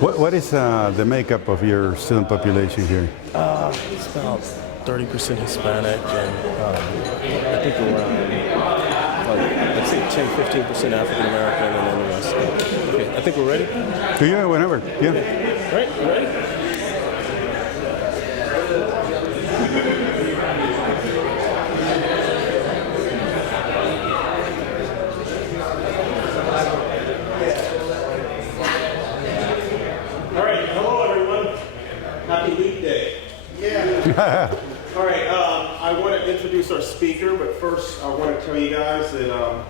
What is the makeup of your student population here? It's about 30% Hispanic, and I think around, like, I'd say 10-15% African American, and then the rest. Okay, I think we're ready? Yeah, whenever. Yeah. Right, you ready? Happy Leap Day. Yeah. All right, I want to introduce our speaker, but first I want to tell you guys that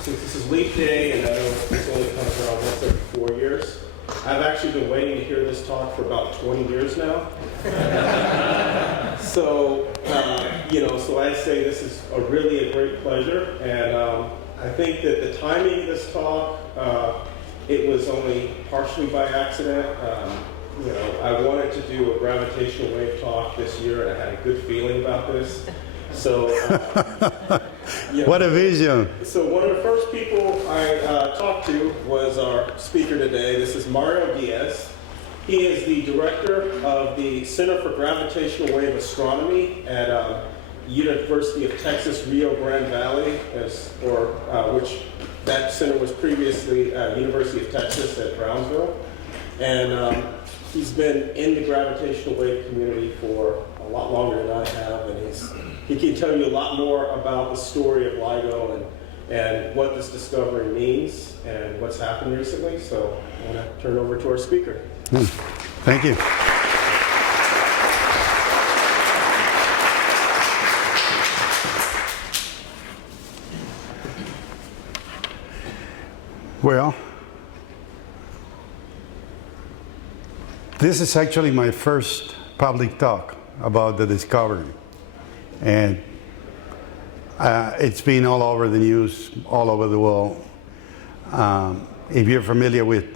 since this is Leap Day, and I know this only comes around once every 4 years, I've actually been waiting to hear this talk for about 20 years now. So, so I say this is really a great pleasure, and I think that the timing of this talk, it was only partially by accident. I wanted to do a gravitational wave talk this year, and I had a good feeling about this. So, what a vision! So one of the first people I talked to was our speaker today. This is Marco Diaz. He is the director of the Center for Gravitational-Wave Astronomy at University of Texas, Rio Grande Valley, which that center was previously University of Texas at Brownsville. And he's been in the gravitational wave community for a lot longer than I have, and he can tell you a lot more about the story of LIGO and what this discovery means and what's happened recently. So I want to turn over to our speaker. Thank you. Well, this is actually my first public talk about the discovery, and it's been all over the news, all over the world. If you're familiar with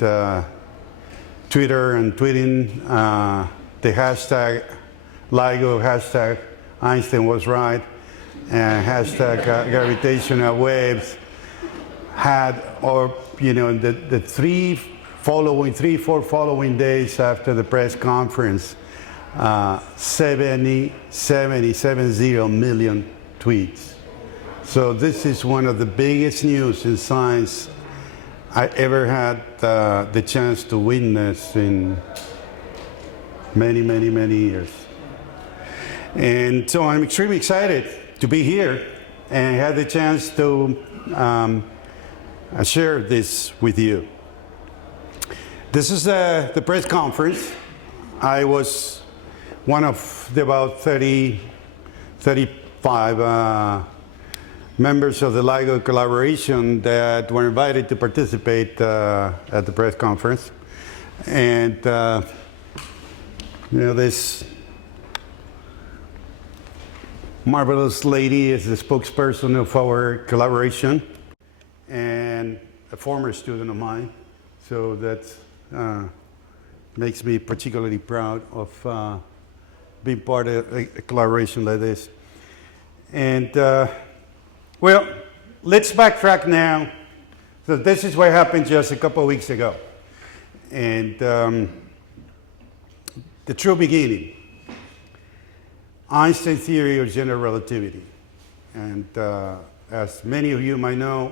Twitter and tweeting, the hashtag LIGO, hashtag Einstein was right, and hashtag gravitational waves had, the three, 4 following days after the press conference, 70 million tweets. So this is one of the biggest news in science I ever had the chance to witness in many, many, many years. And so I'm extremely excited to be here and have the chance to share this with you. This is the press conference. I was one of the about 35 members of the LIGO collaboration that were invited to participate at the press conference. And, this marvelous lady is the spokesperson of our collaboration and a former student of mine. So that's makes me particularly proud of being part of a collaboration like this. And well, let's backtrack now. So this is what happened just a couple of weeks ago. And the true beginning, Einstein's theory of general relativity. And as many of you might know,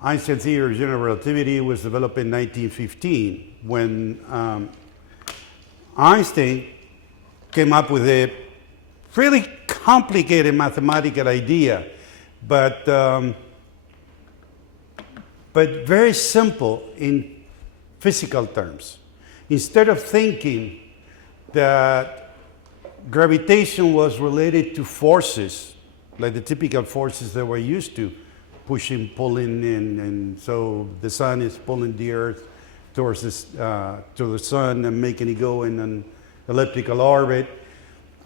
Einstein's theory of general relativity was developed in 1915 when Einstein came up with a really complicated mathematical idea, but very simple in physical terms. Instead of thinking that gravitation was related to forces, like the typical forces that we're used to, pushing, pulling, and so the sun is pulling the earth towards this, to the sun and making it go in an elliptical orbit.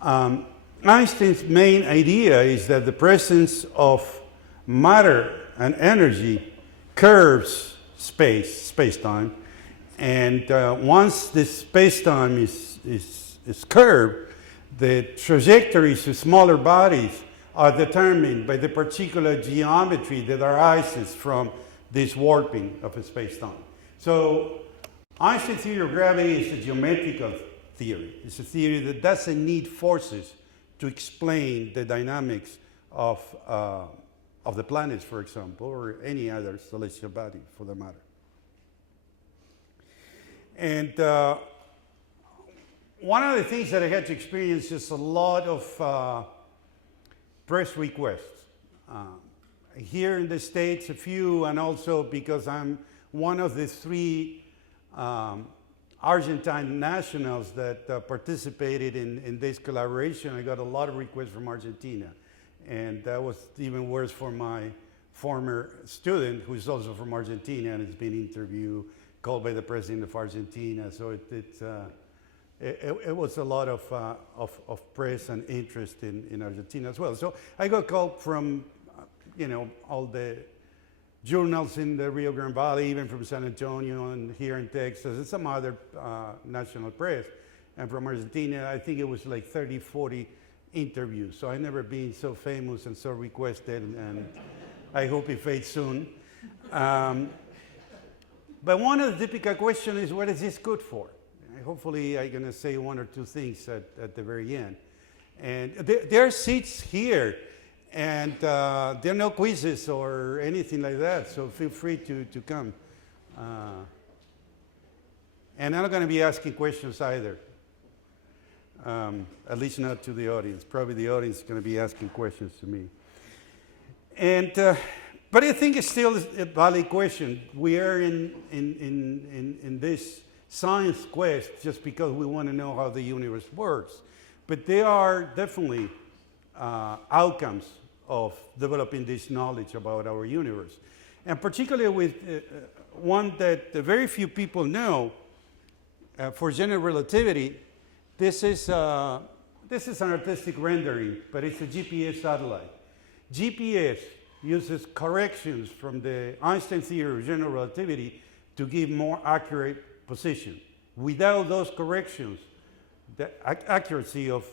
Einstein's main idea is that the presence of matter and energy curves space-time, and once this space-time is curved, the trajectories of smaller bodies are determined by the particular geometry that arises from this warping of a space-time. So Einstein's theory of gravity is a geometrical theory. It's a theory that doesn't need forces to explain the dynamics of the planets, for example, or any other celestial body for the matter. And one of the things that I had to experience is a lot of press requests. Here in the States, a few, and also because I'm one of the three Argentine nationals that participated in this collaboration, I got a lot of requests from Argentina. And that was even worse for my former student, who is also from Argentina and has been interviewed, called by the president of Argentina. So it was a lot of press and interest in Argentina as well. So I got called from, all the journals in the Rio Grande Valley, even from San Antonio and here in Texas, and some other national press. And from Argentina, I think it was like 30, 40 interviews. So I've never been so famous and so requested, and I hope it fades soon. But one of the typical questions is, what is this good for? Hopefully I'm going to say one or two things at the very end. And there are seats here, and there are no quizzes or anything like that, so feel free to come. And I'm not going to be asking questions either. At least not to the audience. Probably the audience is going to be asking questions to me. And but I think it's still a valid question. We are in this science quest just because we want to know how the universe works. But there are definitely outcomes of developing this knowledge about our universe. And particularly with one that very few people know, for general relativity, this is an artistic rendering, but it's a GPS satellite. GPS uses corrections from the Einstein theory of general relativity to give more accurate position. Without those corrections, the accuracy of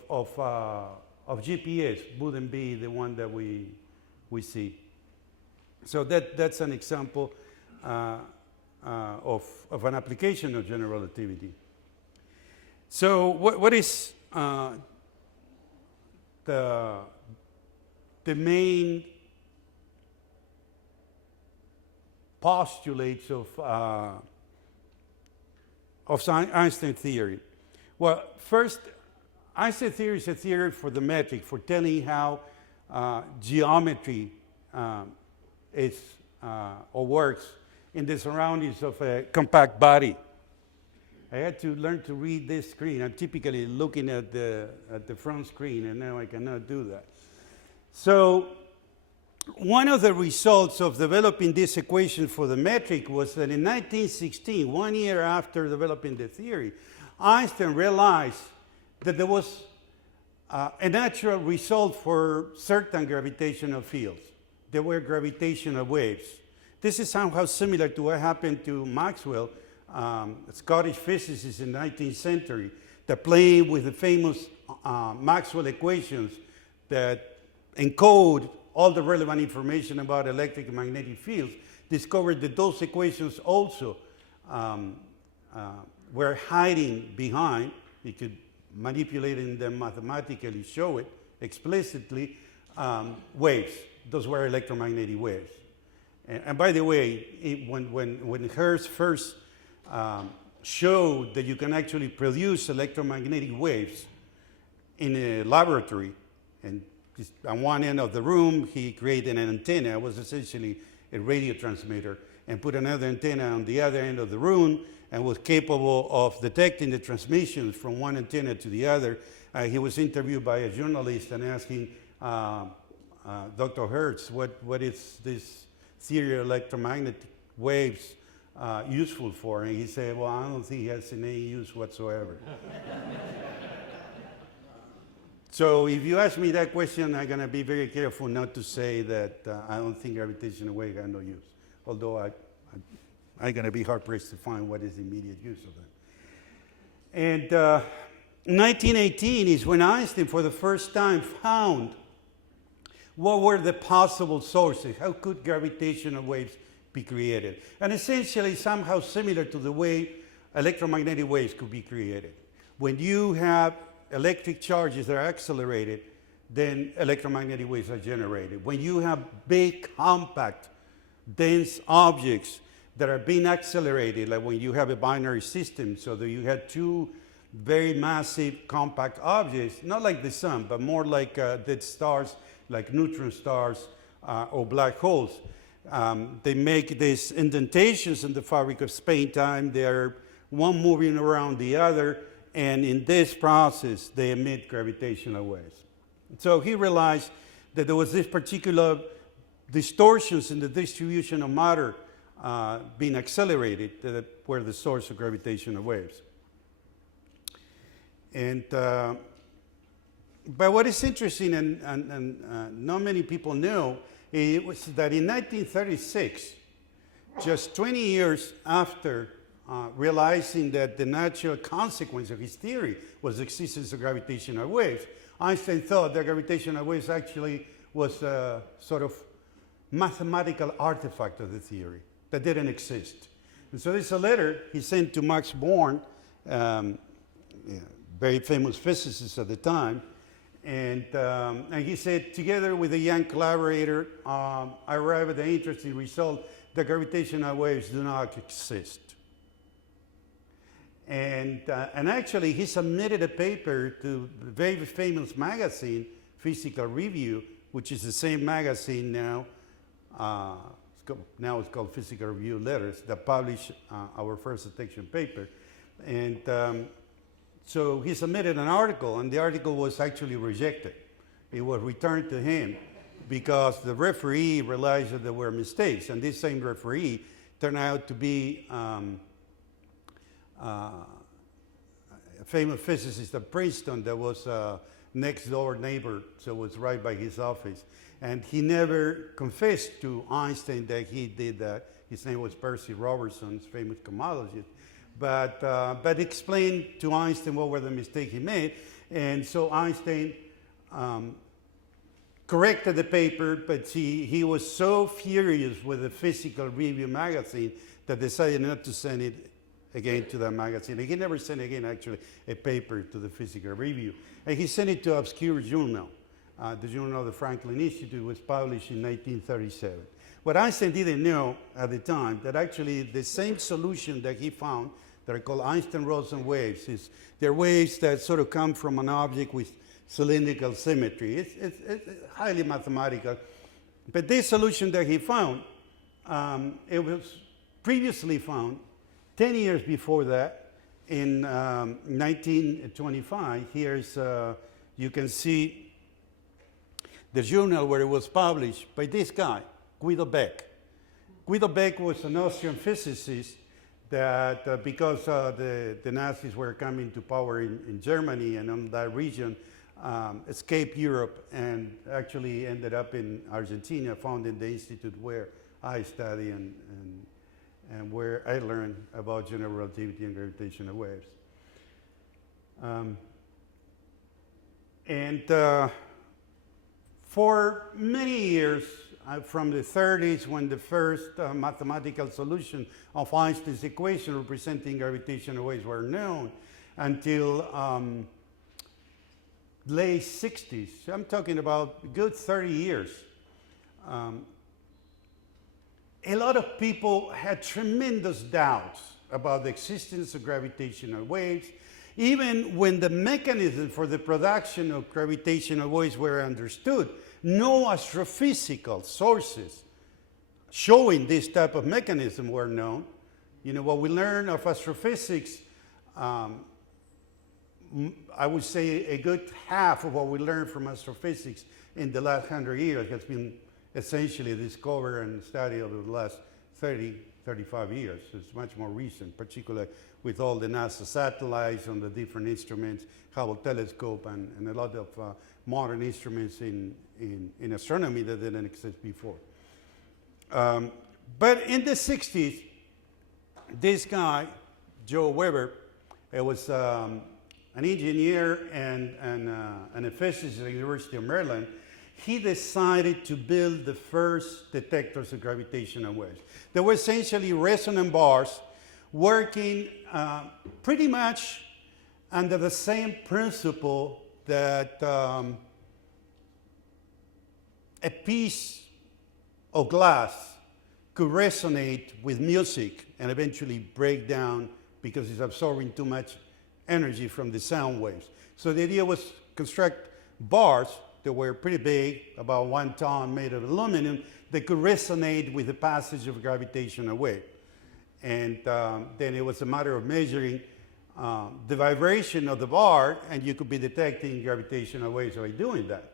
GPS wouldn't be the one that we see. So that's an example of an application of general relativity. So what is the main postulates of Einstein theory? Well, first, Einstein theory is a theory for the metric, for telling how geometry is or works in the surroundings of a compact body. I had to learn to read this screen. I'm typically looking at the front screen, and now I cannot do that. So one of the results of developing this equation for the metric was that in 1916, 1 year after developing the theory, Einstein realized that there was a natural result for certain gravitational fields. There were gravitational waves. This is somehow similar to what happened to Maxwell, a Scottish physicist in the 19th century, that played with the famous Maxwell equations that encode all the relevant information about electric and magnetic fields, discovered that those equations also were hiding behind, you could manipulate them mathematically, show it explicitly, waves. Those were electromagnetic waves. And by the way, when Hertz first showed that you can actually produce electromagnetic waves in a laboratory, and just on one end of the room, he created an antenna. It was essentially a radio transmitter, and put another antenna on the other end of the room, and was capable of detecting the transmissions from one antenna to the other. He was interviewed by a journalist and asking Dr. Hertz, what is this theory of electromagnetic waves useful for? And he said, well, I don't think it has any use whatsoever. So if you ask me that question, I'm going to be very careful not to say that I don't think gravitational waves have no use, although I'm going to be hard-pressed to find what is the immediate use of them. And 1918 is when Einstein, for the first time, found what were the possible sources. How could gravitational waves be created? And essentially, somehow similar to the way electromagnetic waves could be created. When you have electric charges that are accelerated, then electromagnetic waves are generated. When you have big, compact, dense objects that are being accelerated, like when you have a binary system, so that you had two very massive, compact objects, not like the sun, but more like dead stars, like neutron stars or black holes. They make these indentations in the fabric of space-time. They are one moving around the other, and in this process, they emit gravitational waves. So he realized that there was this particular distortions in the distribution of matter being accelerated that were the source of gravitational waves. And but what is interesting and not many people know, it was that in 1936, just 20 years after realizing that the natural consequence of his theory was the existence of gravitational waves, Einstein thought that gravitational waves actually was a sort of mathematical artifact of the theory that didn't exist. And so there's a letter he sent to Max Born, very famous physicist at the time, and he said, together with a young collaborator, I arrived at the interesting result that gravitational waves do not exist. And actually, he submitted a paper to the very famous magazine, Physical Review, which is the same magazine now. Now it's called Physical Review Letters, that published our first detection paper. And so he submitted an article, and the article was actually rejected. It was returned to him because the referee realized that there were mistakes. And this same referee turned out to be a famous physicist at Princeton that was a next door neighbor, so it was right by his office. And he never confessed to Einstein that he did that. His name was Percy Robertson, famous cosmologist. But explained to Einstein what were the mistakes he made. And so Einstein corrected the paper, but he was so furious with the Physical Review magazine that decided not to send it again to that magazine. And he never sent again, actually, a paper to the Physical Review. And he sent it to an obscure journal. The Journal of the Franklin Institute was published in 1937. What Einstein didn't know at the time, that actually the same solution that he found, that are called Einstein-Rosen waves, they're waves that sort of come from an object with cylindrical symmetry. It's highly mathematical. But this solution that he found, it was previously found 10 years before that, in 1925. Here's, you can see the journal where it was published by this guy, Guido Beck. Guido Beck was an Austrian physicist that because the Nazis were coming to power in Germany and in that region, escaped Europe and actually ended up in Argentina, founding the institute where I study and where I learned about general relativity and gravitational waves. For many years, from the 30s, when the first mathematical solution of Einstein's equation representing gravitational waves were known, until late 60s, I'm talking about a good 30 years, a lot of people had tremendous doubts about the existence of gravitational waves. Even when the mechanism for the production of gravitational waves were understood, no astrophysical sources showing this type of mechanism were known. You know, what we learn of astrophysics, I would say a good half of what we learned from astrophysics in the last 100 years has been essentially discovered and studied over the last 30, 35 years. It's much more recent, particularly with all the NASA satellites and the different instruments, Hubble telescope, and a lot of modern instruments in astronomy that didn't exist before. But in the 60s, this guy, Joe Weber, it was an engineer and a physicist at the University of Maryland. He decided to build the first detectors of gravitational waves. They were essentially resonant bars working pretty much under the same principle that a piece of glass could resonate with music and eventually break down because it's absorbing too much energy from the sound waves. So the idea was construct bars that were pretty big, about 1 ton, made of aluminum, that could resonate with the passage of a gravitational wave. And then it was a matter of measuring the vibration of the bar, and you could be detecting gravitational waves by doing that.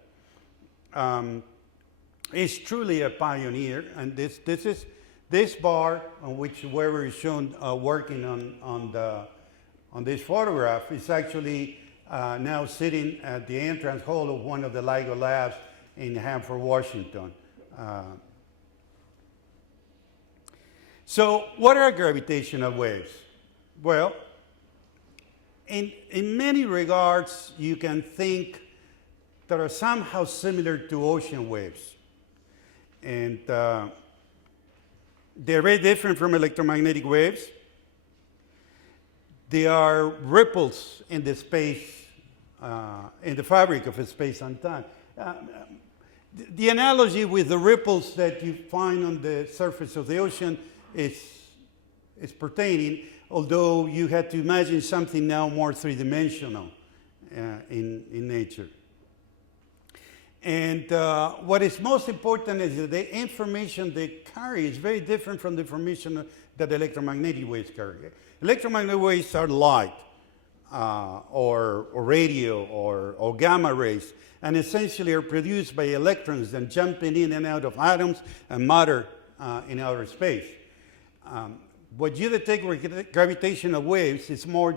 It's truly a pioneer, and this bar on which Weber is shown working on this photograph is actually now sitting at the entrance hall of one of the LIGO labs in Hanford, Washington. So what are gravitational waves? Well, in many regards, you can think that are somehow similar to ocean waves. And they're very different from electromagnetic waves. They are ripples in the space, in the fabric of space and time. The analogy with the ripples that you find on the surface of the ocean is pertaining, although you had to imagine something now more three-dimensional in nature. And what is most important is that the information they carry is very different from the information that electromagnetic waves carry. Electromagnetic waves are light, or radio, or gamma rays, and essentially are produced by electrons that jumping in and out of atoms and matter in outer space. What you detect with gravitational waves is more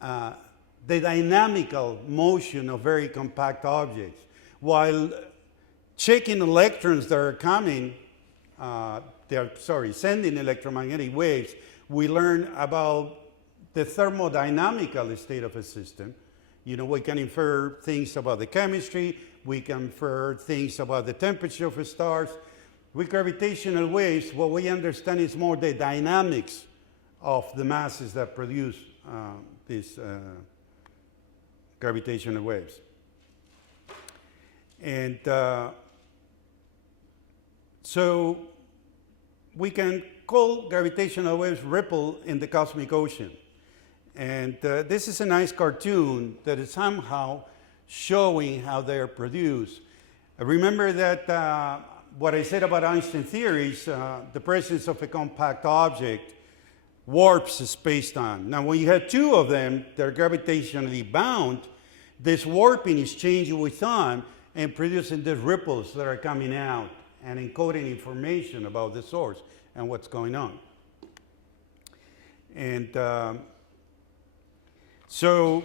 the dynamical motion of very compact objects. While checking electrons that are coming, sending electromagnetic waves, we learn about the thermodynamical state of a system. You know, we can infer things about the chemistry, we can infer things about the temperature of stars. With gravitational waves, what we understand is more the dynamics of the masses that produce these gravitational waves. And so we can call gravitational waves ripple in the cosmic ocean. And this is a nice cartoon that is somehow showing how they are produced. Remember that what I said about Einstein theories, the presence of a compact object warps space-time. Now, when you have two of them that are gravitationally bound, this warping is changing with time and producing these ripples that are coming out and encoding information about the source and what's going on. And so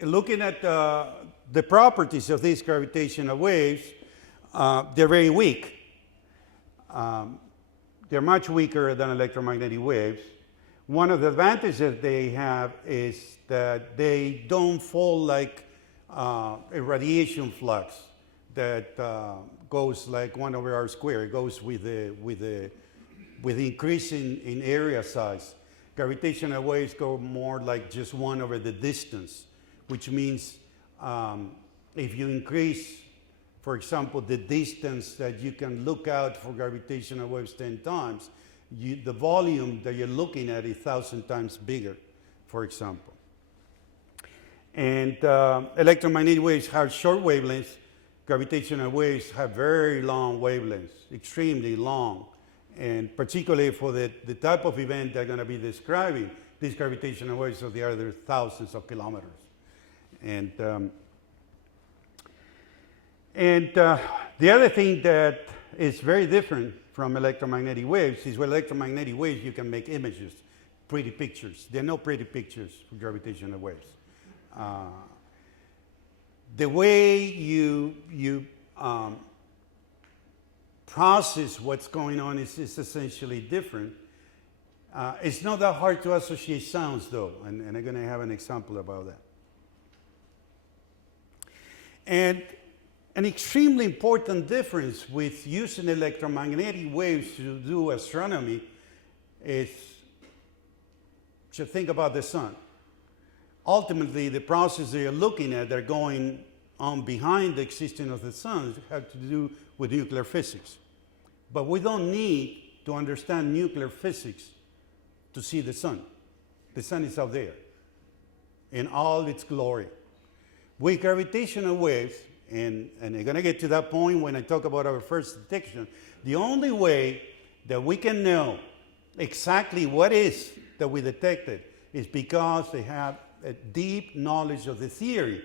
looking at the properties of these gravitational waves, they're very weak. They're much weaker than electromagnetic waves. One of the advantages they have is that they don't fall like a radiation flux that goes like 1 over r squared. It goes with the increase in area size. Gravitational waves go more like just 1 over the distance, which means if you increase, for example, the distance that you can look out for gravitational waves 10 times, the volume that you're looking at is 1,000 times bigger, for example. And electromagnetic waves have short wavelengths. Gravitational waves have very long wavelengths, extremely long. And particularly for the type of event they're going to be describing, these gravitational waves are the other thousands of kilometers. And the other thing that is very different from electromagnetic waves is with electromagnetic waves you can make images, pretty pictures. There are no pretty pictures for gravitational waves. The way you process what's going on is essentially different. It's not that hard to associate sounds, though, and I'm going to have an example about that. And an extremely important difference with using electromagnetic waves to do astronomy is just think about the sun. Ultimately, the process they are looking at, they're going on behind the existence of the sun, have to do with nuclear physics. But we don't need to understand nuclear physics to see the sun. The sun is out there in all its glory. With gravitational waves, and I'm going to get to that point when I talk about our first detection, the only way that we can know exactly what is that we detected is because they have a deep knowledge of the theory.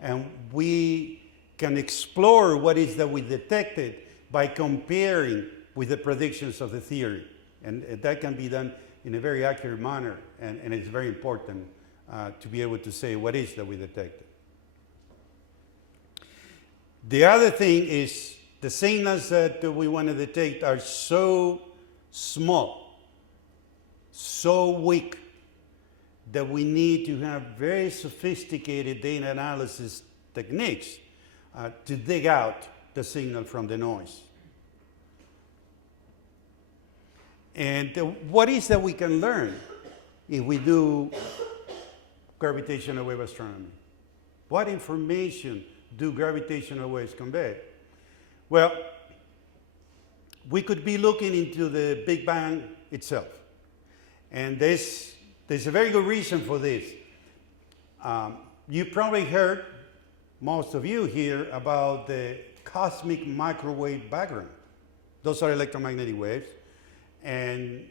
And we can explore what is that we detected by comparing with the predictions of the theory. And that can be done in a very accurate manner. And it's very important to be able to say what is that we detected. The other thing is the signals that we want to detect are so small, so weak, that we need to have very sophisticated data analysis techniques to dig out the signal from the noise. And what is that we can learn if we do gravitational wave astronomy? What information do gravitational waves convey? Well, we could be looking into the Big Bang itself. And there's a very good reason for this. You probably heard, most of you here, about the cosmic microwave background. Those are electromagnetic waves. And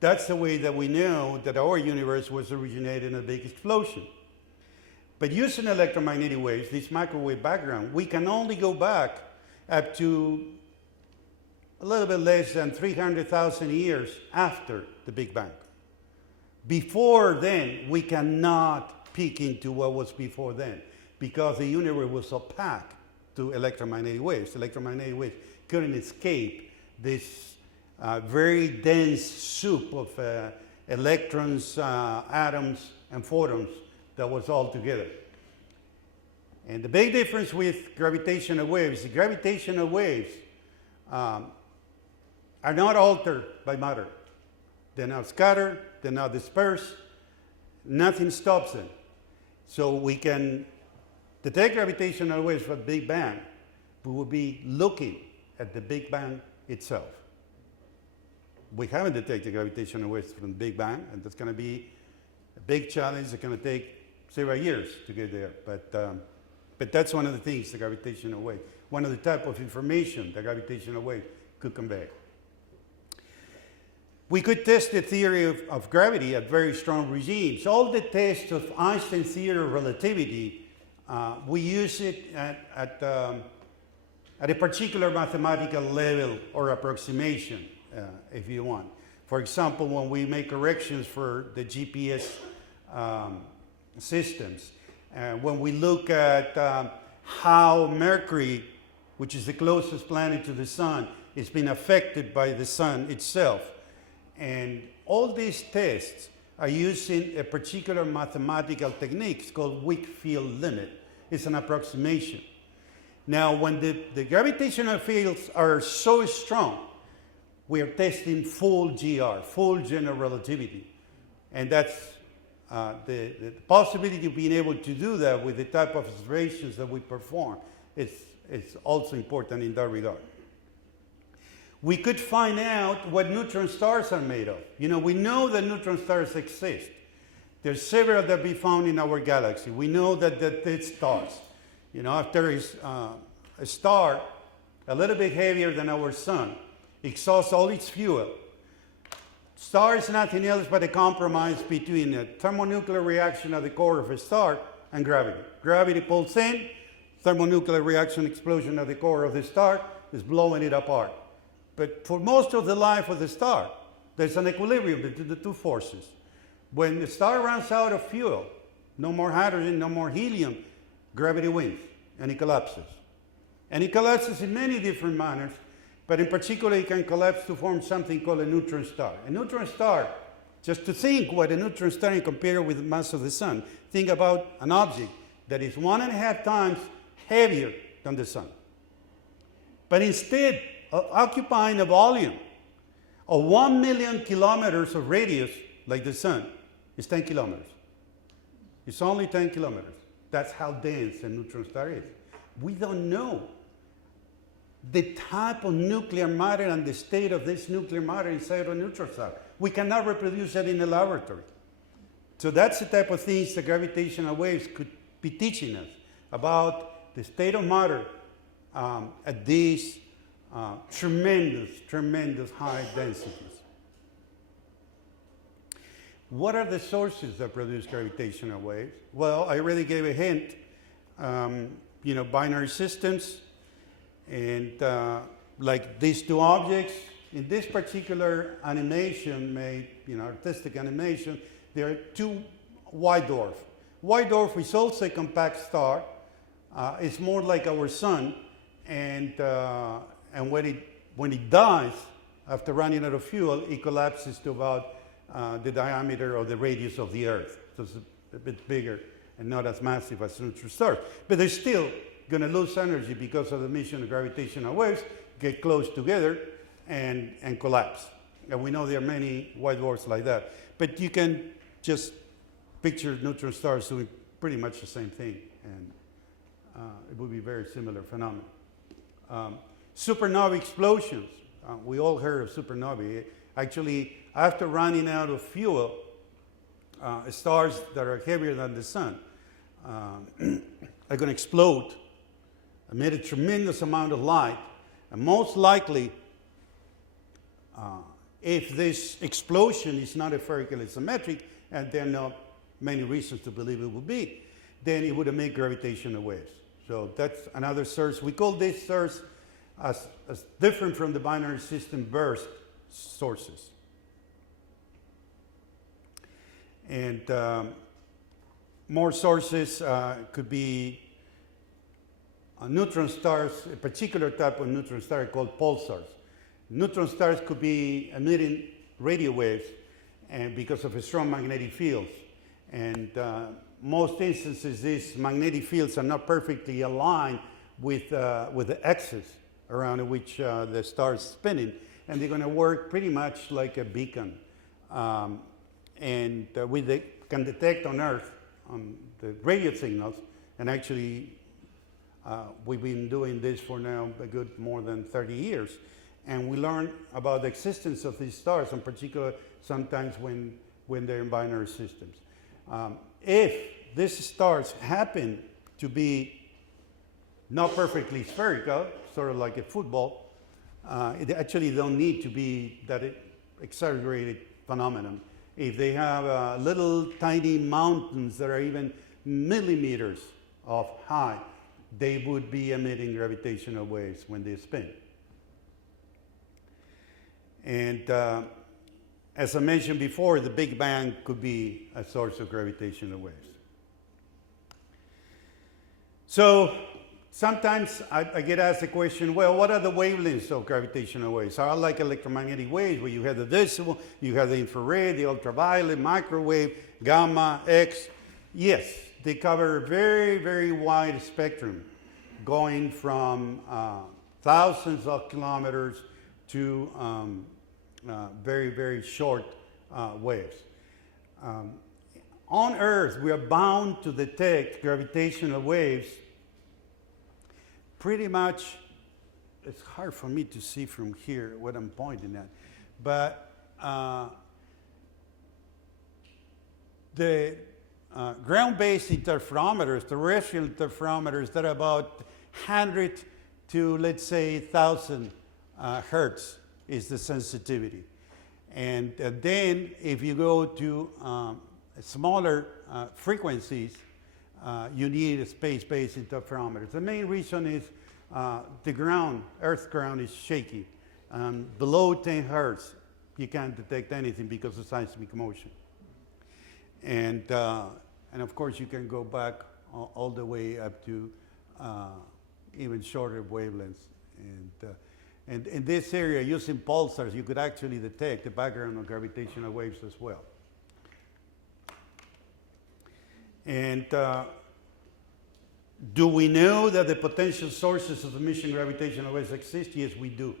that's the way that we know that our universe was originated in a big explosion. But using electromagnetic waves, this microwave background, we can only go back up to a little bit less than 300,000 years after the Big Bang. Before then, we cannot peek into what was before then because the universe was opaque to electromagnetic waves. Electromagnetic waves couldn't escape this very dense soup of electrons, atoms, and photons that was all together. And the big difference with gravitational waves, the gravitational waves are not altered by matter. They're not scattered, they're not dispersed, nothing stops them. So we can detect gravitational waves from the Big Bang, we will be looking at the Big Bang itself. We haven't detected gravitational waves from the Big Bang, and that's going to be a big challenge. It's going to take several years to get there. But that's one of the things, the gravitational wave, one of the type of information the gravitational wave could convey. We could test the theory of gravity at very strong regimes. All the tests of Einstein's theory of relativity, we use it at a particular mathematical level or approximation, if you want. For example, when we make corrections for the GPS systems, when we look at how Mercury, which is the closest planet to the sun, is being affected by the sun itself. And all these tests are using a particular mathematical technique. It's called weak field limit. It's an approximation. Now, when the gravitational fields are so strong, we are testing full GR, full general relativity. And that's the possibility of being able to do that with the type of observations that we perform is also important in that regard. We could find out what neutron stars are made of. You know, we know that neutron stars exist. There's several that be found in our galaxy. We know that it's stars. You know, after a star a little bit heavier than our sun exhausts all its fuel, star is nothing else but a compromise between a thermonuclear reaction at the core of a star and gravity. Gravity pulls in, thermonuclear reaction explosion at the core of the star is blowing it apart. But for most of the life of the star, there's an equilibrium between the two forces. When the star runs out of fuel, no more hydrogen, no more helium, gravity wins and it collapses. And it collapses in many different manners, but in particular it can collapse to form something called a neutron star. A neutron star, just to think what a neutron star is compared with the mass of the sun, think about an object that is 1.5 times heavier than the sun. But instead of occupying a volume of 1 million kilometers of radius like the sun, It's 10 kilometers. It's only 10 kilometers. That's how dense a neutron star is. We don't know the type of nuclear matter and the state of this nuclear matter inside a neutron star. We cannot reproduce that in a laboratory. So that's the type of things the gravitational waves could be teaching us about the state of matter at these tremendous high densities. What are the sources that produce gravitational waves? Well, I already gave a hint. Binary systems, and like these two objects. In this particular animation made, artistic animation, there are two white dwarf. White dwarf is also a compact star. It's more like our sun, and when it dies after running out of fuel, it collapses to about the diameter or the radius of the Earth. So it's a bit bigger and not as massive as neutron stars. But they're still going to lose energy because of the emission of gravitational waves, get close together, and collapse. And we know there are many white dwarfs like that. But you can just picture neutron stars doing pretty much the same thing, and it would be a very similar phenomenon. Supernova explosions. We all heard of supernovae. Actually, after running out of fuel, stars that are heavier than the sun are going to explode, emit a tremendous amount of light, and most likely, if this explosion is not spherically symmetric, and there are not many reasons to believe it will be, then it would emit gravitational waves. So that's another source. We call this source as different from the binary system burst sources. And more sources could be neutron stars, a particular type of neutron star called pulsars. Neutron stars could be emitting radio waves and because of strong magnetic fields. And most instances, these magnetic fields are not perfectly aligned with the axis around which the star is spinning, and they're going to work pretty much like a beacon. We can detect on Earth the radio signals, and actually we've been doing this for now a good more than 30 years. And we learn about the existence of these stars, in particular sometimes when they're in binary systems. If these stars happen to be not perfectly spherical, sort of like a football, it actually don't need to be that exaggerated phenomenon. If they have little tiny mountains that are even millimeters of height, they would be emitting gravitational waves when they spin. And as I mentioned before, the Big Bang could be a source of gravitational waves. So sometimes I get asked the question, well, what are the wavelengths of gravitational waves? Are like electromagnetic waves where you have the visible, you have the infrared, the ultraviolet, microwave, gamma, X? Yes, they cover a very, very wide spectrum, going from thousands of kilometers to very, very short waves. On Earth, we are bound to detect gravitational waves pretty much. It's hard for me to see from here what I'm pointing at, but the ground-based interferometers, terrestrial interferometers, that are about 100 to, let's say, 1,000 hertz is the sensitivity. And then if you go to smaller frequencies, you need a space-based interferometer. The main reason is the ground, Earth's ground, is shaky. Below 10 hertz, you can't detect anything because of seismic motion. And of course, you can go back all the way up to even shorter wavelengths. And in this area, using pulsars, you could actually detect the background of gravitational waves as well. And do we know that the potential sources of emission gravitational waves exist? Yes, we do.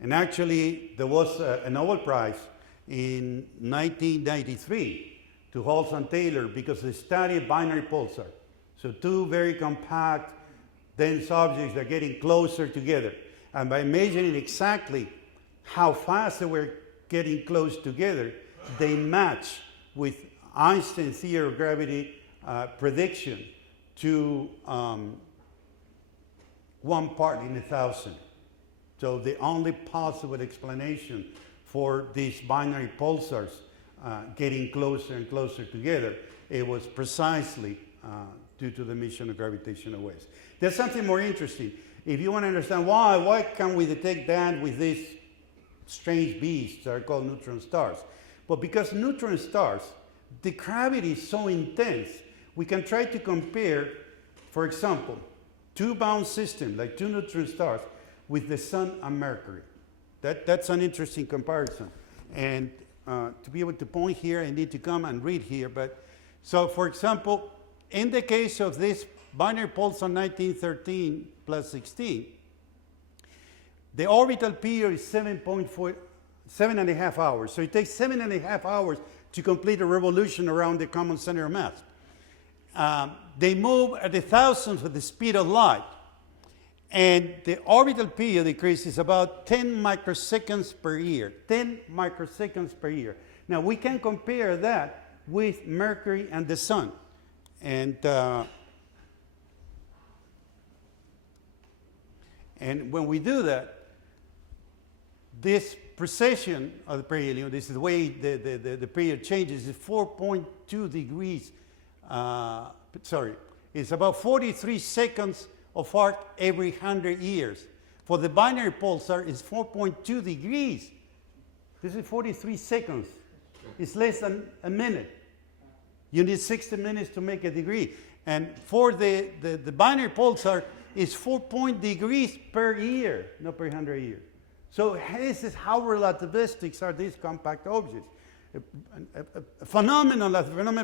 And actually, there was a Nobel Prize in 1993 to Holson-Taylor because they study binary pulsar. So two very compact, dense objects that are getting closer together. And by measuring exactly how fast they were getting close together, they match with Einstein's theory of gravity prediction to 1 part in 1,000. So the only possible explanation for these binary pulsars getting closer and closer together, it was precisely due to the emission of gravitational waves. There's something more interesting. If you want to understand why can we detect that with these strange beasts that are called neutron stars? Well, because neutron stars, the gravity is so intense, we can try to compare, for example, two bound systems, like two neutron stars, with the Sun and Mercury. That's an interesting comparison. And to be able to point here, I need to come and read here. But so, for example, in the case of this binary pulsar 1913 plus 16, the orbital period is 7.5 hours. So it takes 7.5 hours to complete a revolution around the common center of mass. They move at the thousandth of the speed of light. And the orbital period decreases about 10 microseconds per year. 10 microseconds per year. Now, we can compare that with Mercury and the Sun. And when we do that, this precession of the period, this is the way the period changes, is 4.2 degrees. It's about 43 seconds of arc every 100 years. For the binary pulsar, it's 4.2 degrees. This is 43 seconds. It's less than a minute. You need 60 minutes to make a degree. And for the binary pulsar, it's 4 degrees per year, not per 100 years. So this is how relativistic are these compact objects. A phenomenon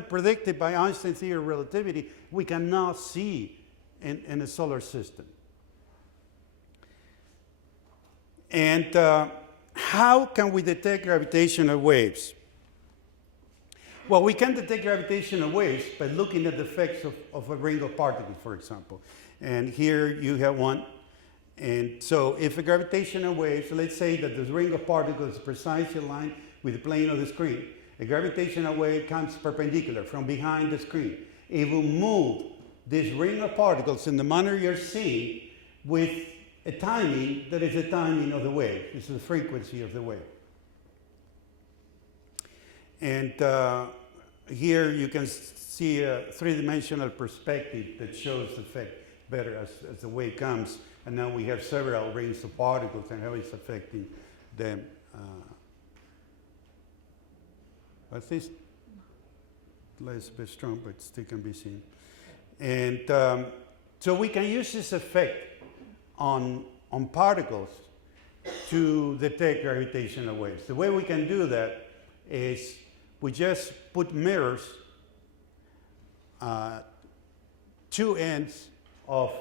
predicted by Einstein's theory of relativity, we cannot see in a solar system. And how can we detect gravitational waves? Well, we can detect gravitational waves by looking at the effects of a ring of particles, for example. And here you have one. And so if a gravitational wave, so let's say that this ring of particles is precisely aligned with the plane of the screen. A gravitational wave comes perpendicular from behind the screen. It will move this ring of particles in the manner you're seeing with a timing that is the timing of the wave. This is the frequency of the wave. And here you can see a three-dimensional perspective that shows the effect better as the wave comes. And now we have several rings of particles and how it's affecting them. At least less bit strong, but still can be seen. And so we can use this effect on particles to detect gravitational waves. The way we can do that is we just put mirrors, two ends of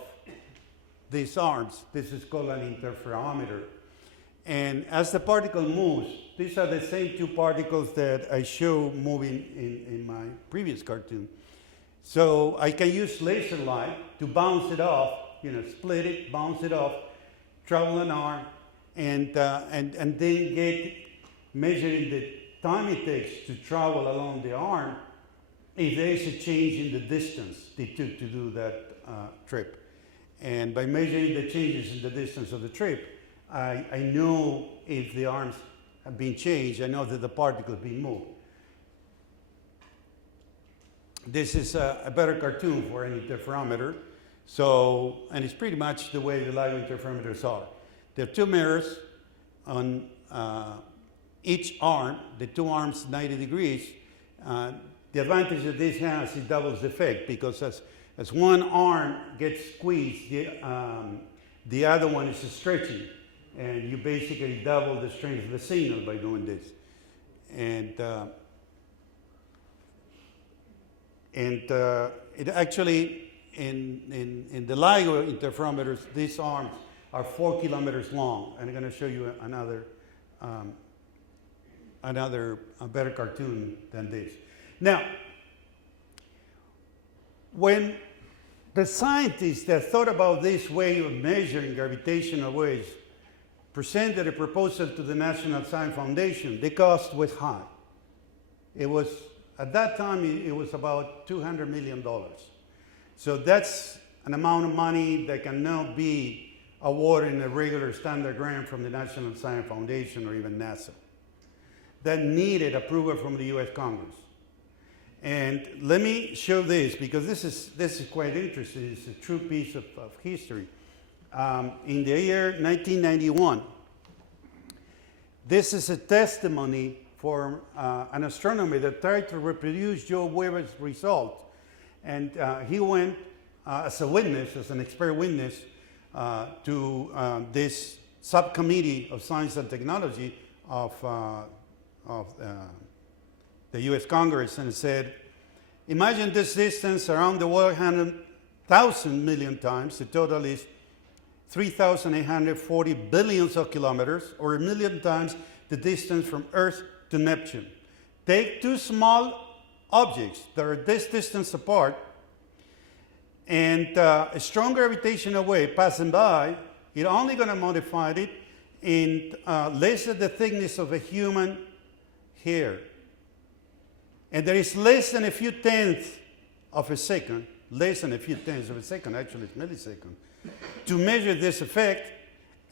these arms. This is called an interferometer. And as the particle moves, these are the same two particles that I show moving in my previous cartoon. So I can use laser light to bounce it off, split it, bounce it off, travel an arm, and then get measuring the time it takes to travel along the arm if there is a change in the distance they took to do that trip. And by measuring the changes in the distance of the trip, I know if the arms have been changed, I know that the particle has been moved. This is a better cartoon for an interferometer. So, and it's pretty much the way the LIGO interferometers are. There are two mirrors on each arm, the two arms 90 degrees. The advantage that this has is doubles the effect, because as one arm gets squeezed, the other one is stretching. And you basically double the strength of the signal by doing this. And it actually, in the LIGO interferometers, these arms are 4 kilometers long. And I'm going to show you another better cartoon than this. Now, when the scientists that thought about this way of measuring gravitational waves presented a proposal to the National Science Foundation, the cost was high. It was, at that time, it was about $200 million. So that's an amount of money that cannot be awarded in a regular standard grant from the National Science Foundation or even NASA. That needed approval from the US Congress. And let me show this, because this is quite interesting. It's a true piece of history. In the year 1991, this is a testimony for an astronomer that tried to reproduce Joe Weber's result. And he went as a witness, as an expert witness, to this subcommittee of science and technology of the US Congress, and said, imagine this distance around the world 100,000 million times. The total is 3,840 billions of kilometers, or a million times the distance from Earth to Neptune. Take two small objects that are this distance apart, and a strong gravitational wave passing by, it's only going to modify it in less than the thickness of a human hair. And there is less than a few tenths of a second, less than a few tenths of a second, actually it's millisecond, to measure this effect,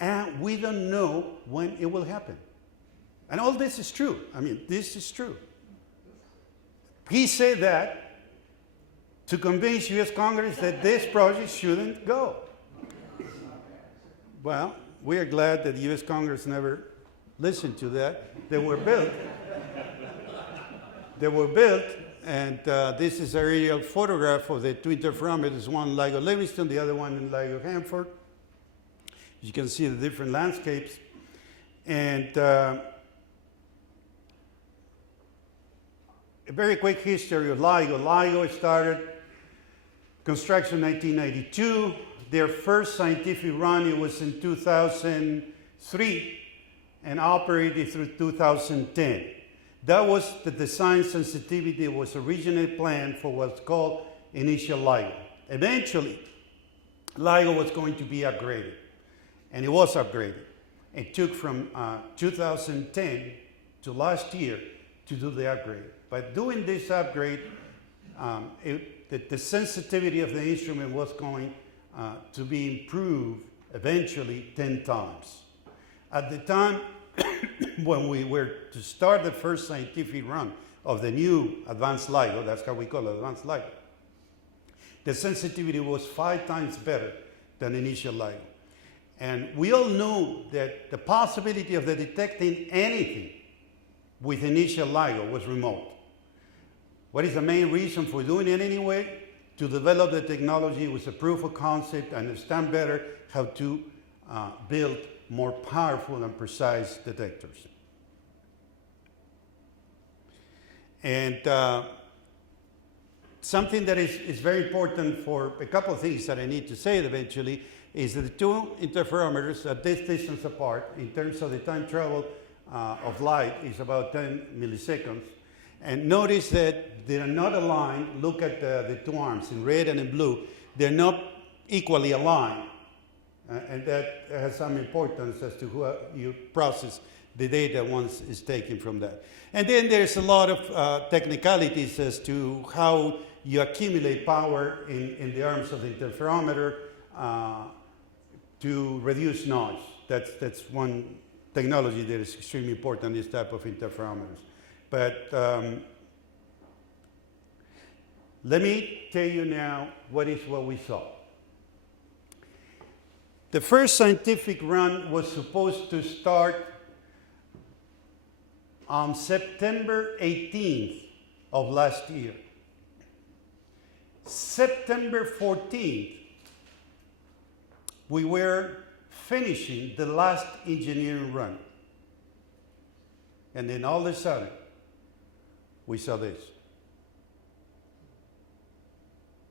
and we don't know when it will happen. And all this is true. I mean, this is true. He said that to convince US Congress that this project shouldn't go. Well, we are glad that the US Congress never listened to that. They were built. They were built, and this is a real photograph of the two interferometers, one LIGO Livingston, the other one in LIGO Hanford. You can see the different landscapes. And a very quick history of LIGO. LIGO started construction in 1992. Their first scientific run, it was in 2003, and operated through 2010. That was the design sensitivity was originally planned for what's called initial LIGO. Eventually, LIGO was going to be upgraded, and it was upgraded. It took from 2010 to last year to do the upgrade. By doing this upgrade, the sensitivity of the instrument was going to be improved eventually 10 times. At the time when we were to start the first scientific run of the new advanced LIGO, that's how we call it, advanced LIGO, the sensitivity was 5 times better than initial LIGO. And we all know that the possibility of detecting anything with initial LIGO was remote. What is the main reason for doing it anyway? To develop the technology with a proof of concept, understand better how to build more powerful and precise detectors. And something that is very important for a couple of things that I need to say eventually is that the two interferometers at this distance apart, in terms of the time travel of light, is about 10 milliseconds. And notice that they are not aligned. Look at the two arms in red and in blue. They're not equally aligned. And that has some importance as to how you process the data once it's taken from that. And then there's a lot of technicalities as to how you accumulate power in the arms of the interferometer to reduce noise. That's one technology that is extremely important in this type of interferometers. But let me tell you now what we saw. The first scientific run was supposed to start on September 18th of last year. September 14th, we were finishing the last engineering run. And then all of a sudden, we saw this.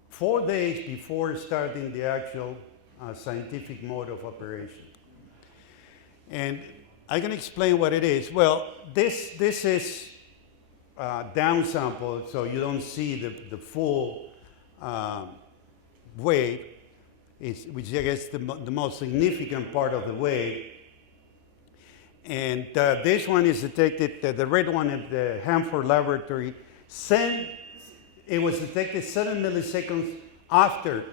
4 days before starting the actual scientific mode of operation. And I can explain what it is. Well, this is downsample, so you don't see the full wave, which I guess the most significant part of the wave. And this one is detected, the red one at the Hanford Laboratory. It was detected 7 milliseconds after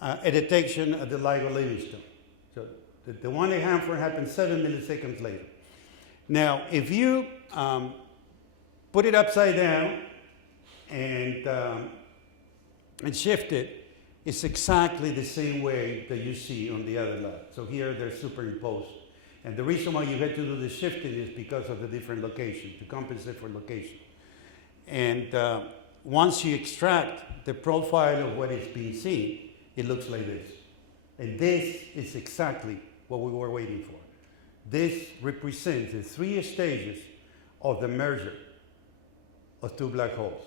a detection at the LIGO Livingston. So the one at Hanford happened 7 milliseconds later. Now, if you put it upside down and shift it, it's exactly the same way that you see on the other lab. So here they're superimposed. And the reason why you had to do the shifting is because of the different location, to compensate for location. And once you extract the profile of what is being seen, it looks like this. And this is exactly what we were waiting for. This represents the 3 stages of the merger of 2 black holes.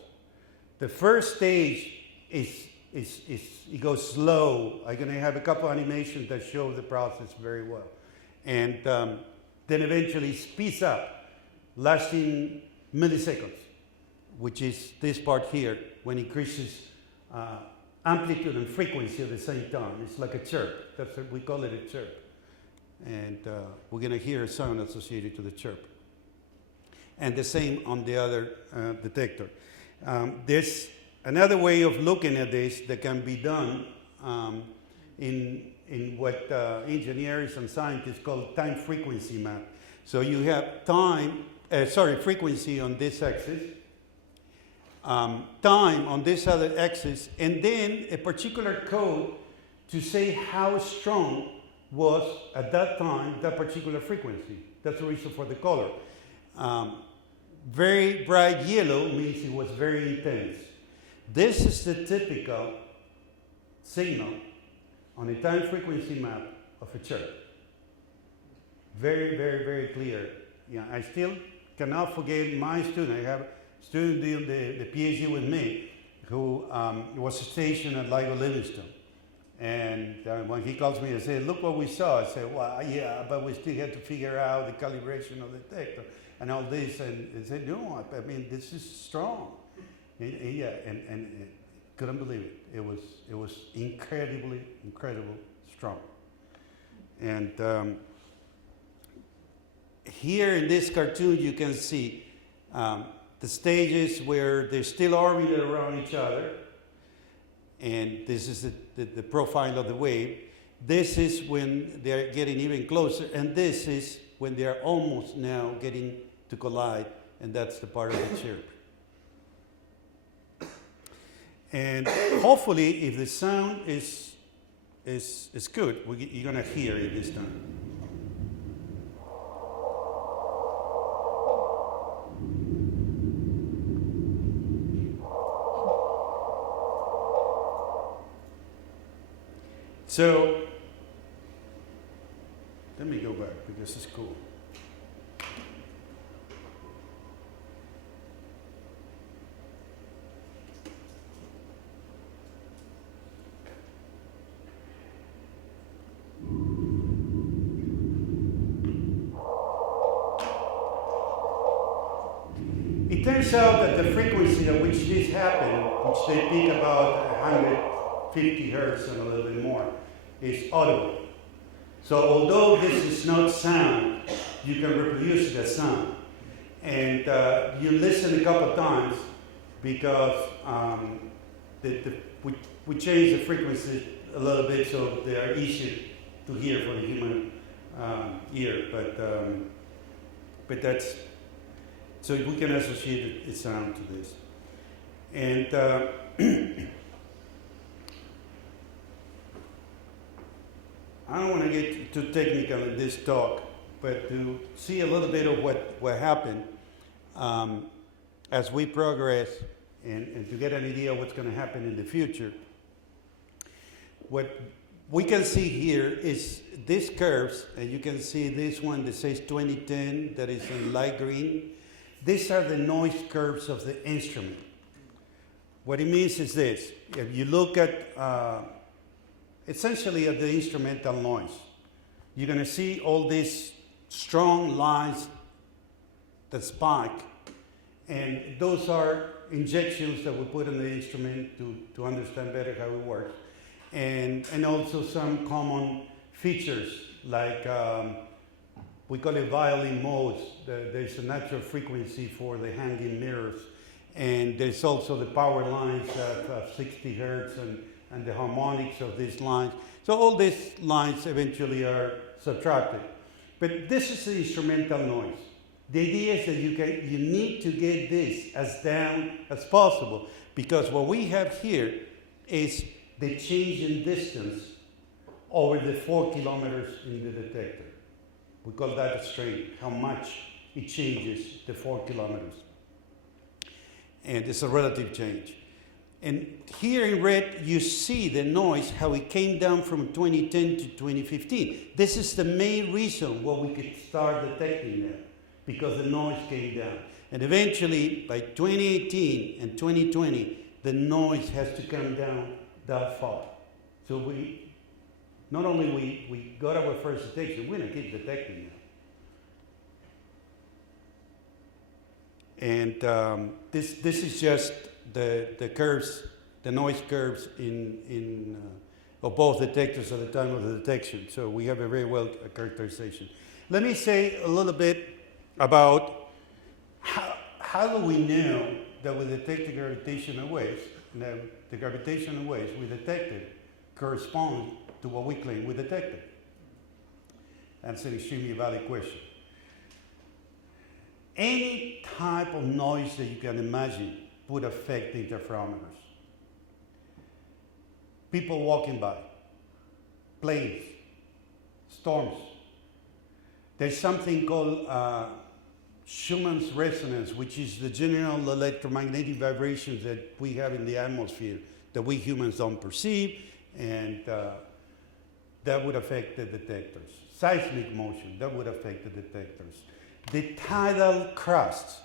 The first stage it goes slow. I'm going to have a couple animations that show the process very well. And then eventually speeds up, lasting milliseconds, which is this part here, when it increases amplitude and frequency at the same time. It's like a chirp. That's what we call it, a chirp. And we're going to hear a sound associated to the chirp. And the same on the other detector. There's another way of looking at this that can be done in what engineers and scientists call time frequency map. So you have frequency on this axis, time on this other axis, and then a particular code to say how strong was at that time that particular frequency. That's the reason for the color. Very bright yellow means it was very intense. This is the typical signal on a time frequency map of a chirp. Very, very, very clear. Yeah, I still cannot forget my student. I have a student doing the PhD with me who was stationed at LIGO Livingston. And when he calls me and says, look what we saw, I said, well, yeah, but we still had to figure out the calibration of the detector and all this. And he said, no, I mean, this is strong. And couldn't believe it. It was incredibly strong. And here in this cartoon, you can see the stages where they still orbit around each other. And this is the profile of the wave. This is when they're getting even closer, and this is when they're almost now getting to collide, and that's the part of the chirp. And hopefully, if the sound is good, you're going to hear it this time. So, let me go back because it's cool. It turns out that the frequency at which this happened, which they peak about 150 hertz and a little bit more, is audible. So although this is not sound, you can reproduce it as sound. And you listen a couple of times because we change the frequency a little bit so they are easier to hear for the human ear. But that's, so we can associate a sound to this. And I don't want to get too technical in this talk, but to see a little bit of what happened as we progress and to get an idea of what's going to happen in the future. What we can see here is these curves, and you can see this one that says 2010 that is in light green. These are the noise curves of the instrument. What it means is this. If you look at essentially at the instrumental noise, you're going to see all these strong lines that spike, And those are injections that we put in the instrument to understand better how it works. And also some common features like we call it violin modes. There's a natural frequency for the hanging mirrors. And there's also the power lines of 60 hertz and the harmonics of these lines. So all these lines eventually are subtracted. But this is the instrumental noise. The idea is that you need to get this as down as possible, because what we have here is the change in distance over the 4 kilometers in the detector. We call that a strain, how much it changes the 4 kilometers. And it's a relative change. And here in red, you see the noise, how it came down from 2010 to 2015. This is the main reason why we could start detecting that, because the noise came down. And eventually, by 2018 and 2020, the noise has to come down that far. So not only we got our first detection, we're gonna keep detecting now. And this is just the curves, the noise curves of both detectors at the time of the detection. So we have a very well characterization. Let me say a little bit about how do we know that we detected gravitational waves. Now, the gravitational waves we detected correspond to what we claim we detected. That's an extremely valid question. Any type of noise that you can imagine would affect the interferometers. People walking by, planes, storms. There's something called Schumann's resonance, which is the general electromagnetic vibrations that we have in the atmosphere that we humans don't perceive, and that would affect the detectors. Seismic motion, that would affect the detectors. The tidal crusts.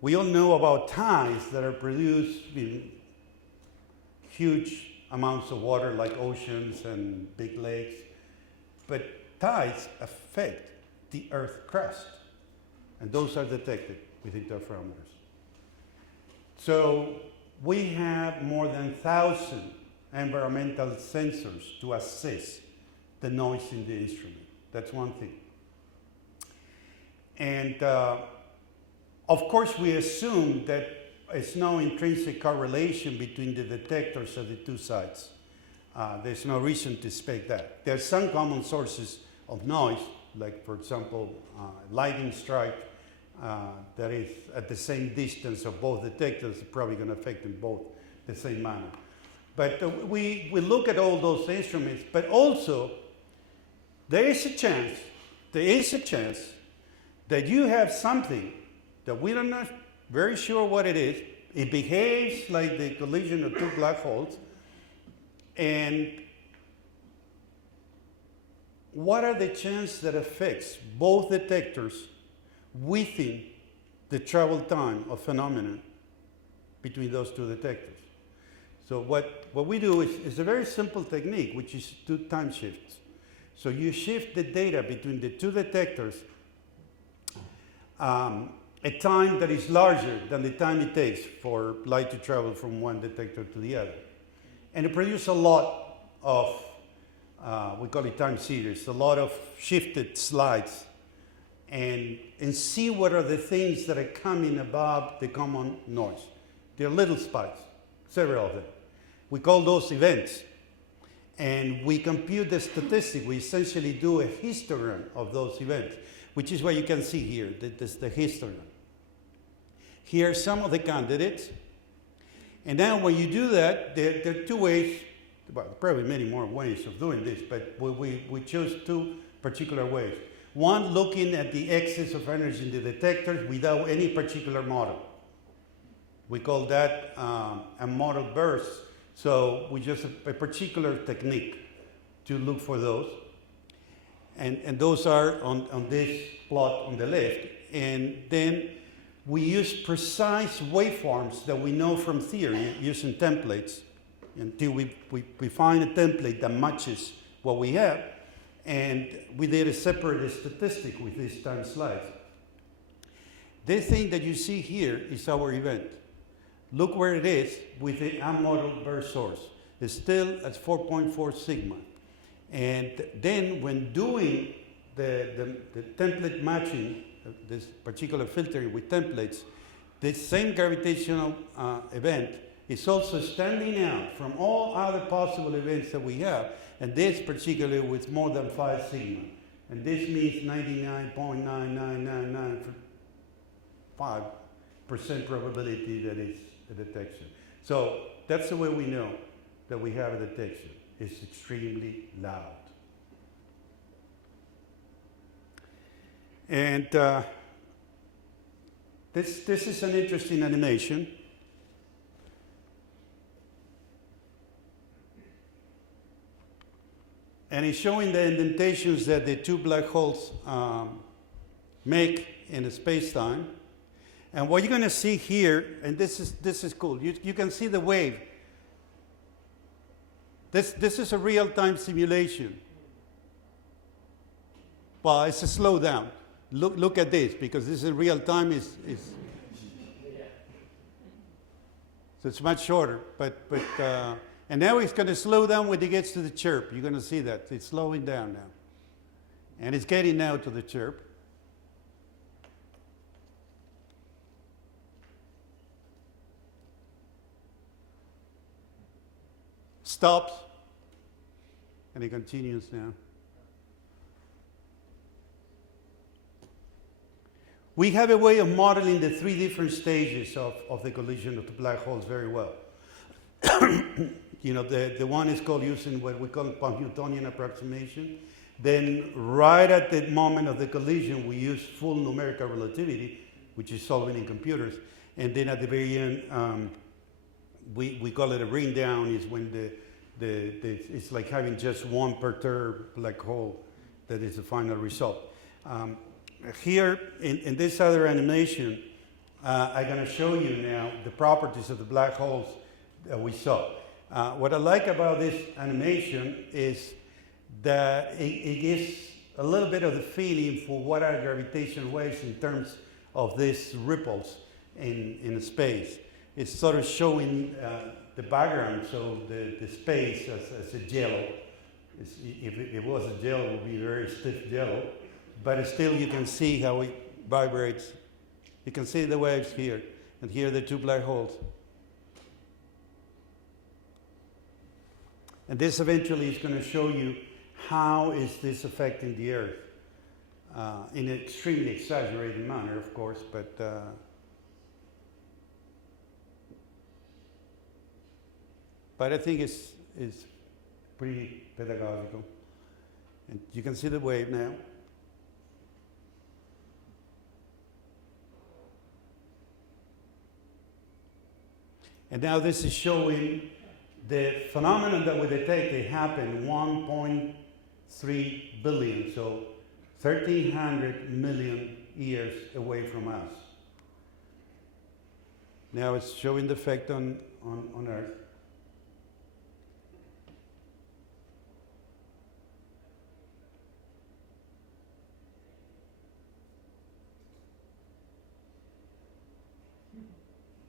We all know about tides that are produced in huge amounts of water like oceans and big lakes, but tides affect the Earth crust, and those are detected with interferometers. So we have more than 1,000 environmental sensors to assess the noise in the instrument. That's one thing. And of course, we assume that there's no intrinsic correlation between the detectors at the two sites. There's no reason to expect that. There are some common sources of noise, like, for example, lightning strike that is at the same distance of both detectors, probably going to affect them both the same manner. But we look at all those instruments, but also there is a chance that you have something that we are not very sure what it is. It behaves like the collision of two black holes. And what are the chances that affects both detectors within the travel time of phenomena between those two detectors? So what we do is a very simple technique, which is two time shifts. So you shift the data between the two detectors a time that is larger than the time it takes for light to travel from one detector to the other. And it produces a lot of, we call it time series, a lot of shifted slides, and see what are the things that are coming above the common noise. They're little spikes, several of them. We call those events. And we compute the statistic. We essentially do a histogram of those events, which is what you can see here. This is the histogram. Here are some of the candidates. And now when you do that, there are two ways, well, probably many more ways of doing this, but we chose two particular ways. One, looking at the excess of energy in the detectors without any particular model. We call that a model burst. So we just a particular technique to look for those. And those are on this plot on the left. And then we use precise waveforms that we know from theory using templates until we find a template that matches what we have. And we did a separate statistic with these time slides. This thing that you see here is our event. Look where it is with the unmodeled burst source. It's still at 4.4 sigma. And then when doing the template matching, this particular filtering with templates, the same gravitational event is also standing out from all other possible events that we have, and this particularly with more than 5 sigma. And this means 99.99995% probability that it's a detection. So that's the way we know that we have a detection. It's extremely loud. And this is an interesting animation. And it's showing the indentations that the two black holes make in the space-time. And what you're going to see here, and this is cool, you can see the wave. This is a real-time simulation. Well, it's a slowdown. Look at this, because this is real time. So it's much shorter. And now it's going to slow down when it gets to the chirp. You're going to see that. It's slowing down now. And it's getting now to the chirp. Stops. And it continues now. We have a way of modeling the 3 different stages of the collision of the black holes very well. You know, the one is called using what we call Newtonian approximation. Then right at the moment of the collision, we use full numerical relativity, which is solving in computers. And then at the very end, we call it a ring down, is when it's like having just one perturbed black hole that is the final result. Here in this other animation, I'm going to show you now the properties of the black holes that we saw. What I like about this animation is that it gives a little bit of the feeling for what are gravitational waves in terms of these ripples in space. It's sort of showing the background, so the space as a jello. If it was a jello, it would be very stiff jello. But still you can see how it vibrates. You can see the waves here, and here are the two black holes. And this eventually is going to show you how is this affecting the Earth in an extremely exaggerated manner, of course, but I think it's pretty pedagogical. And you can see the wave now. And now this is showing the phenomenon that we detected happened 1.3 billion, so 1,300 million years away from us. Now it's showing the effect on Earth.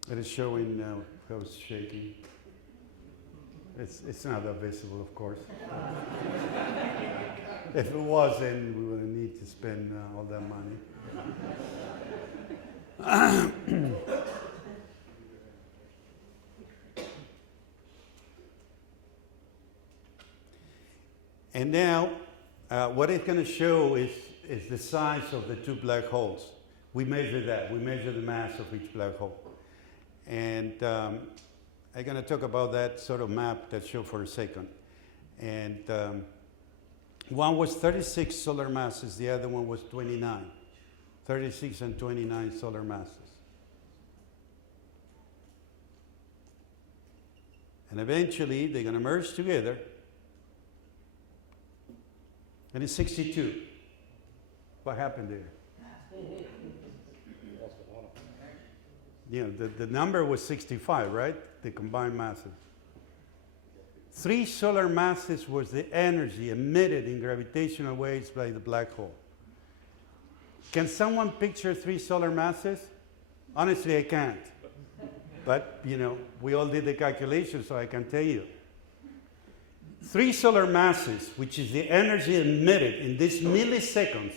It is showing now how it's shaking. It's not that visible, of course. If it was, then we wouldn't need to spend all that money. And now, what it's going to show is the size of the two black holes. We measure that. We measure the mass of each black hole. And I'm going to talk about that sort of map that show for a second. And one was 36 solar masses, the other one was 29. 36 and 29 solar masses. And eventually they're going to merge together. And it's 62. What happened there? You know, the number was 65, right? The combined masses. 3 solar masses was the energy emitted in gravitational waves by the black hole. Can someone picture 3 solar masses? Honestly, I can't. But, you know, we all did the calculation, so I can tell you. 3 solar masses, which is the energy emitted in these milliseconds,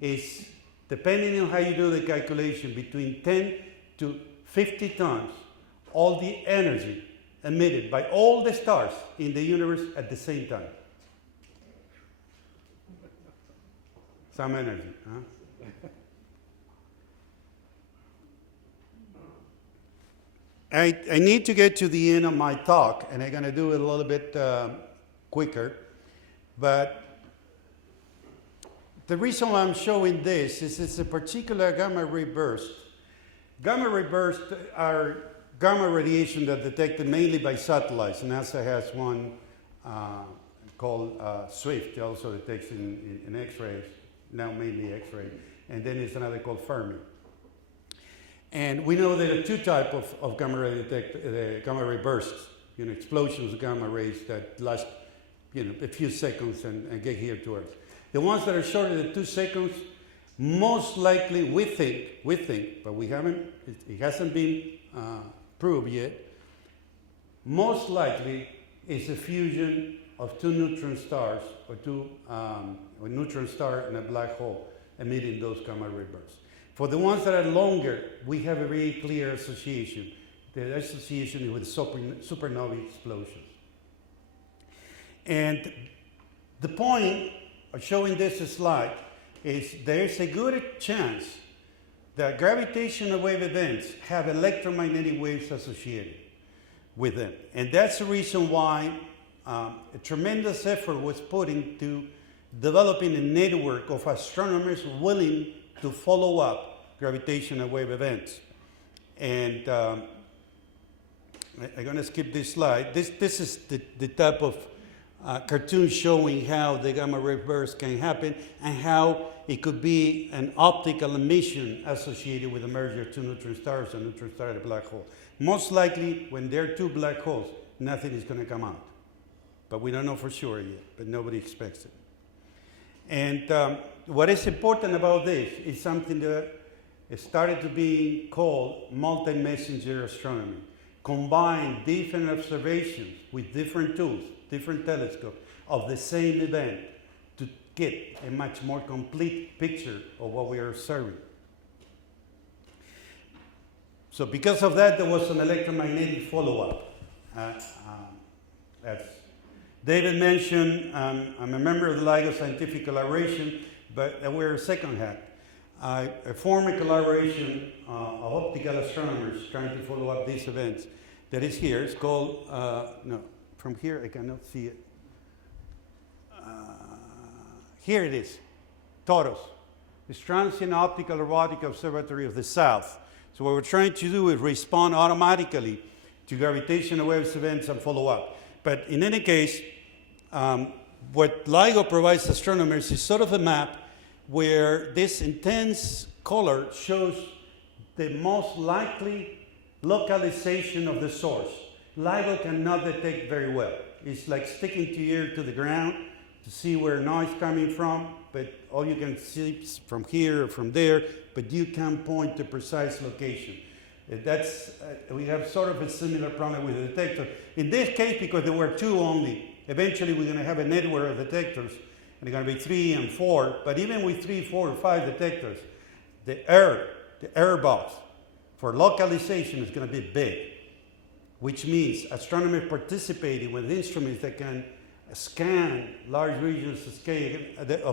is, depending on how you do the calculation, between 10 to 50 times all the energy emitted by all the stars in the universe at the same time. Some energy, huh? I need to get to the end of my talk, and I'm going to do it a little bit quicker. But the reason why I'm showing this is it's a particular gamma ray burst. Gamma ray bursts are gamma radiation that detected mainly by satellites. NASA has one called SWIFT, also detects in X-rays, now mainly X-ray. And then there's another called Fermi. And we know there are 2 types of gamma ray bursts, you know, explosions of gamma rays that last, you know, a few seconds and get here to Earth. The ones that are shorter than 2 seconds, most likely we think, but we haven't, it hasn't been proved yet. Most likely is a fusion of 2 neutron stars, or a neutron star and a black hole emitting those gamma ray bursts. For the ones that are longer, we have a very clear association. The association is with supernova explosions. And the point of showing this slide is there's a good chance that gravitational wave events have electromagnetic waves associated with them. And that's the reason why a tremendous effort was put into developing a network of astronomers willing to follow up gravitational wave events. And I'm going to skip this slide. This is the type of cartoon showing how the gamma ray burst can happen and how it could be an optical emission associated with the merger of 2 neutron stars, a neutron star and a black hole. Most likely, when there are 2 black holes, nothing is going to come out. But we don't know for sure yet, but nobody expects it. And what is important about this is something that started to be called multi-messenger astronomy. Combine different observations with different tools, different telescopes of the same event to get a much more complete picture of what we are observing. So because of that, there was an electromagnetic follow-up. As David mentioned, I'm a member of the LIGO scientific collaboration, but we're a second hat. I form a collaboration of optical astronomers trying to follow up these events. That is here. It's called, no, from here I cannot see it. Here it is, TOROS, the Transient Optical Robotic Observatory of the South. So what we're trying to do is respond automatically to gravitational waves events and follow up. But in any case, what LIGO provides astronomers is sort of a map where this intense color shows the most likely localization of the source. LIGO cannot detect very well. It's like sticking to your ear to the ground to see where noise coming from, but all you can see is from here or from there, but you can't point to precise location. We have sort of a similar problem with the detector. In this case, because there were 2 only, eventually we're going to have a network of detectors, and they're going to be 3 and 4, but even with 3, 4, or 5 detectors, the error box for localization is going to be big, which means astronomers participating with instruments that can scan large regions of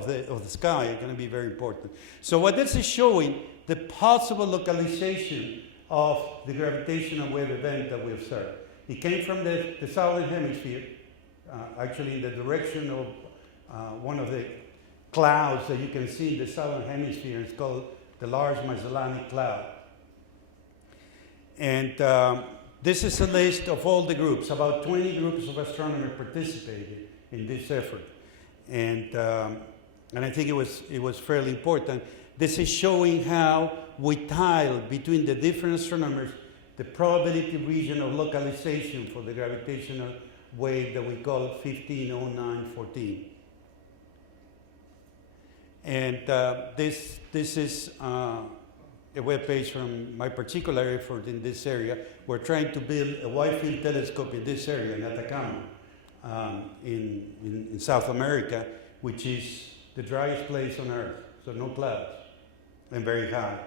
the sky are going to be very important. So what this is showing, the possible localization of the gravitational wave event that we observed. It came from the southern hemisphere, actually in the direction of one of the clouds that you can see in the southern hemisphere. It's called the Large Magellanic Cloud. And this is a list of all the groups. About 20 groups of astronomers participated in this effort. And I think it was fairly important. This is showing how we tile between the different astronomers the probability region of localization for the gravitational wave that we call 150914. And this is a web page from my particular effort in this area. We're trying to build a wide field telescope in this area, in Atacama, in South America, which is the driest place on Earth, so no clouds, and very high,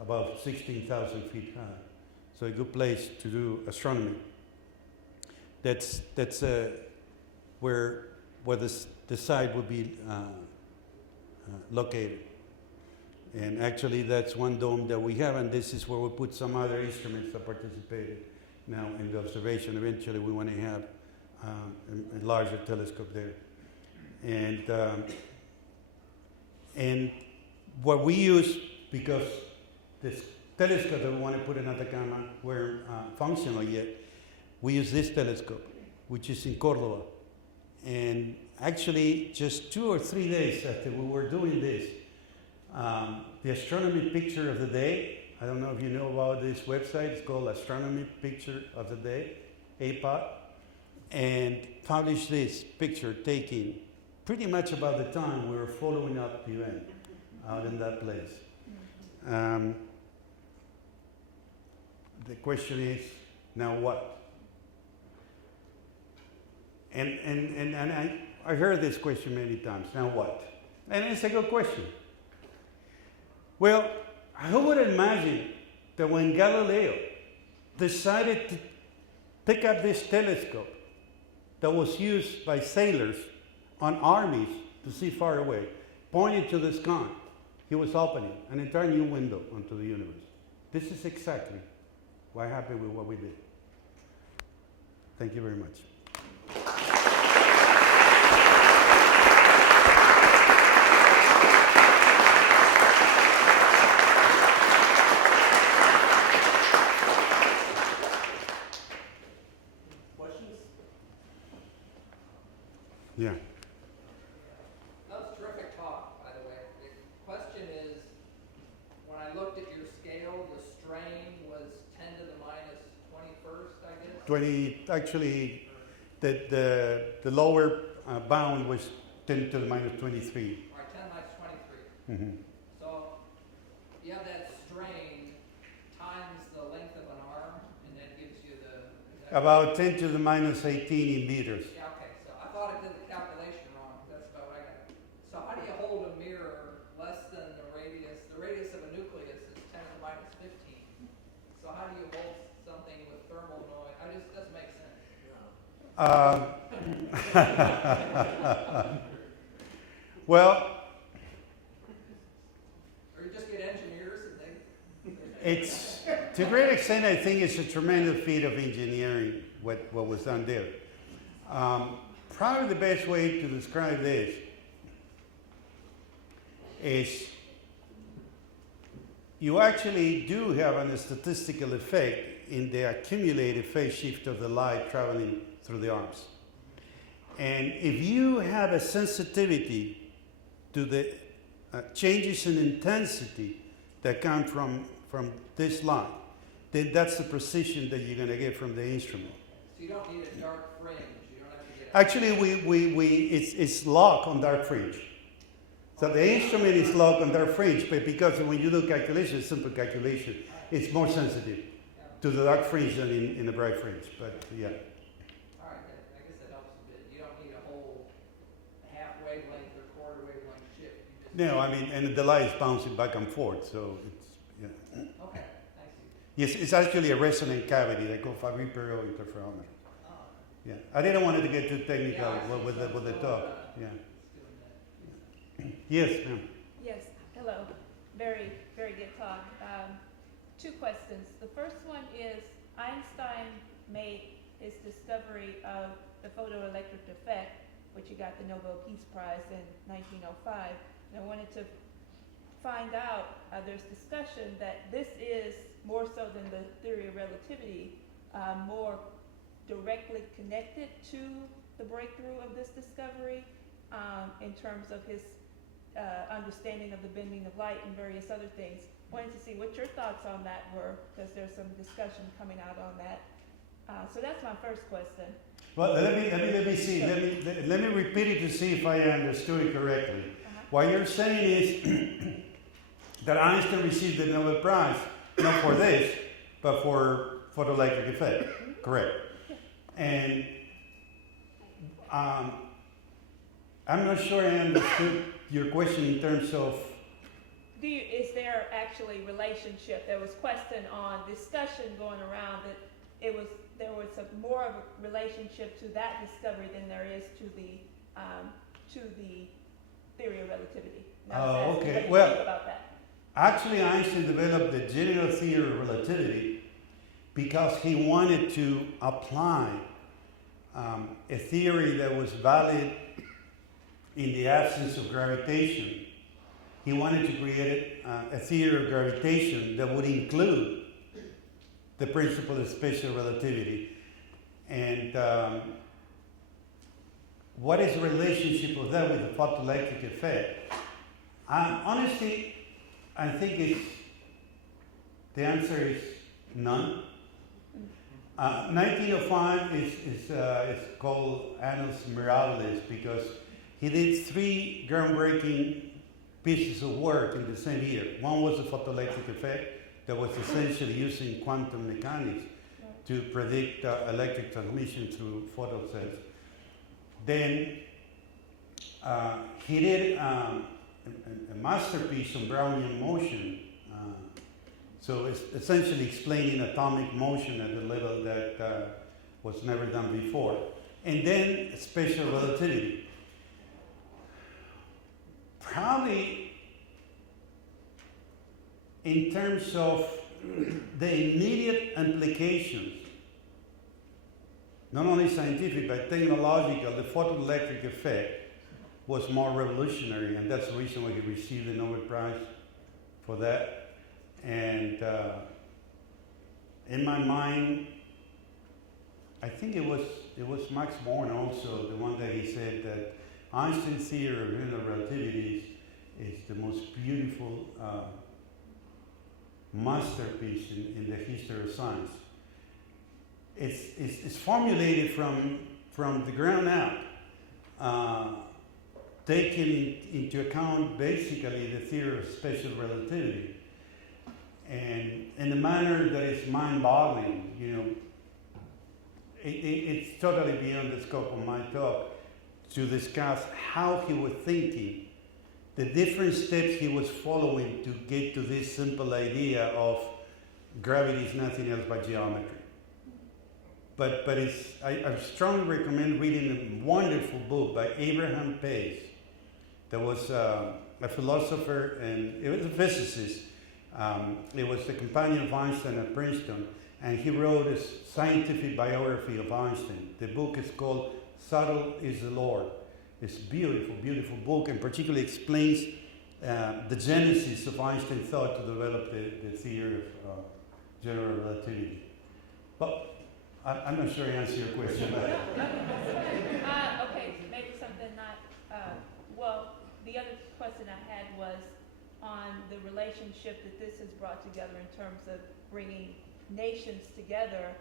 about 16,000 feet high. So a good place to do astronomy. That's where the site would be located. And actually that's one dome that we have, and this is where we put some other instruments that participated now in the observation. Eventually we want to have a larger telescope there. And what we use, because this telescope that we want to put in Atacama weren't functional yet, we use this telescope, which is in Córdoba. And actually, just 2 or 3 days after we were doing this, the astronomy picture of the day, I don't know if you know about this website, it's called Astronomy Picture of the Day, APOD, and published this picture taken pretty much about the time we were following up the event out in that place. The question is, now what? And I heard this question many times, now what? And it's a good question. Well, who would imagine that when Galileo decided to pick up this telescope that was used by sailors on armies to see far away, pointing to the sky, he was opening an entire new window onto the universe. This is exactly what happened with what we did. Thank you very much. Questions? Yeah. That was a terrific talk, by the way. The question is, when I looked at your scale, the strain was 10 to the minus 21st, I guess? 20, actually, the lower bound was 10 to the minus 23. All right, 10 minus 23. Mm-hmm. So you have that strain times the length of an arm, and that gives you the... About 10 to the minus 18 in meters. Yeah, okay. So I thought I did the calculation wrong. That's about what I got. So how do you hold a mirror less than the radius? The radius of a nucleus is 10 to the minus 15. So how do you hold something with thermal noise? It doesn't make sense. Well, Or you just get engineers and they... it's, to a great extent, I think it's a tremendous feat of engineering, what was done there. Probably the best way to describe this is you actually do have a statistical effect in the accumulated phase shift of the light traveling through the arms. And if you have a sensitivity to the changes in intensity that come from this light, then that's the precision that you're going to get from the instrument. So you don't need a dark fringe. You don't have to get... Actually, it's locked on dark fringe. So the instrument is locked on dark fringe, but because when you do calculation, simple calculation, it's more sensitive to the dark fringe than in the bright fringe. But yeah. All right, I guess that helps a bit. You don't need a whole half wavelength or quarter wavelength shift. You just... No, I mean, and the light is bouncing back and forth, so it's, yeah. Okay, thanks. Yes, it's actually a resonant cavity. They call Fabry-Perot interferometer. Oh. Yeah, I didn't want it to get too technical Yeah, with the talk. Yeah. It's doing that. Yes, ma'am. Yes, hello. Very, very good talk. 2 questions. The first one is Einstein made his discovery of the photoelectric effect, which he got the Nobel Peace Prize in 1905. And I wanted to find out, there's discussion that this is more so than the theory of relativity, more directly connected to the breakthrough of this discovery in terms of his understanding of the bending of light and various other things. Wanted to see what your thoughts on that were, because there's some discussion coming out on that. So that's my first question. Well, let me see. Let me repeat it to see if I understood it correctly. What you're saying is that Einstein received the Nobel Prize not for this, but for photoelectric effect. Correct. And I'm not sure I understood your question in terms of. Is there actually relationship? There was question on discussion going around that there was more of a relationship to that discovery than there is to the theory of relativity. Oh, okay. What do you Well, think about that? Actually, Einstein developed the general theory of relativity because he wanted to apply a theory that was valid in the absence of gravitation. He wanted to create a theory of gravitation that would include the principle of special relativity. And what is the relationship of that with the photoelectric effect? Honestly, I think the answer is none. 1905 is called Annus Mirabilis because he did 3 groundbreaking pieces of work in the same year. One was the photoelectric effect that was essentially using quantum mechanics to predict electric transmission through photocells. Then he did a masterpiece on Brownian motion. So it's essentially explaining atomic motion at a level that was never done before. And then special relativity. Probably in terms of the immediate implications, not only scientific but technological, the photoelectric effect was more revolutionary, and that's the reason why he received the Nobel Prize for that. And in my mind, I think it was Max Born also, the one that he said that Einstein's theory of general relativity is the most beautiful masterpiece in the history of science. It's formulated from the ground up, taking into account basically the theory of special relativity, and in a manner that is mind-boggling. You know, it's totally beyond the scope of my talk to discuss how he was thinking, the different steps he was following to get to this simple idea of gravity is nothing else but geometry. But I strongly recommend reading a wonderful book by Abraham Pace. That was a philosopher and it was a physicist. It was the companion of Einstein at Princeton, and he wrote a scientific biography of Einstein. The book is called Subtle is the Lord. It's a beautiful, beautiful book, and particularly explains the genesis of Einstein's thought to develop the theory of general relativity. But I'm not sure I answered your question. Okay, maybe something not. Well, the other question I had was on the relationship that this has brought together in terms of bringing nations together,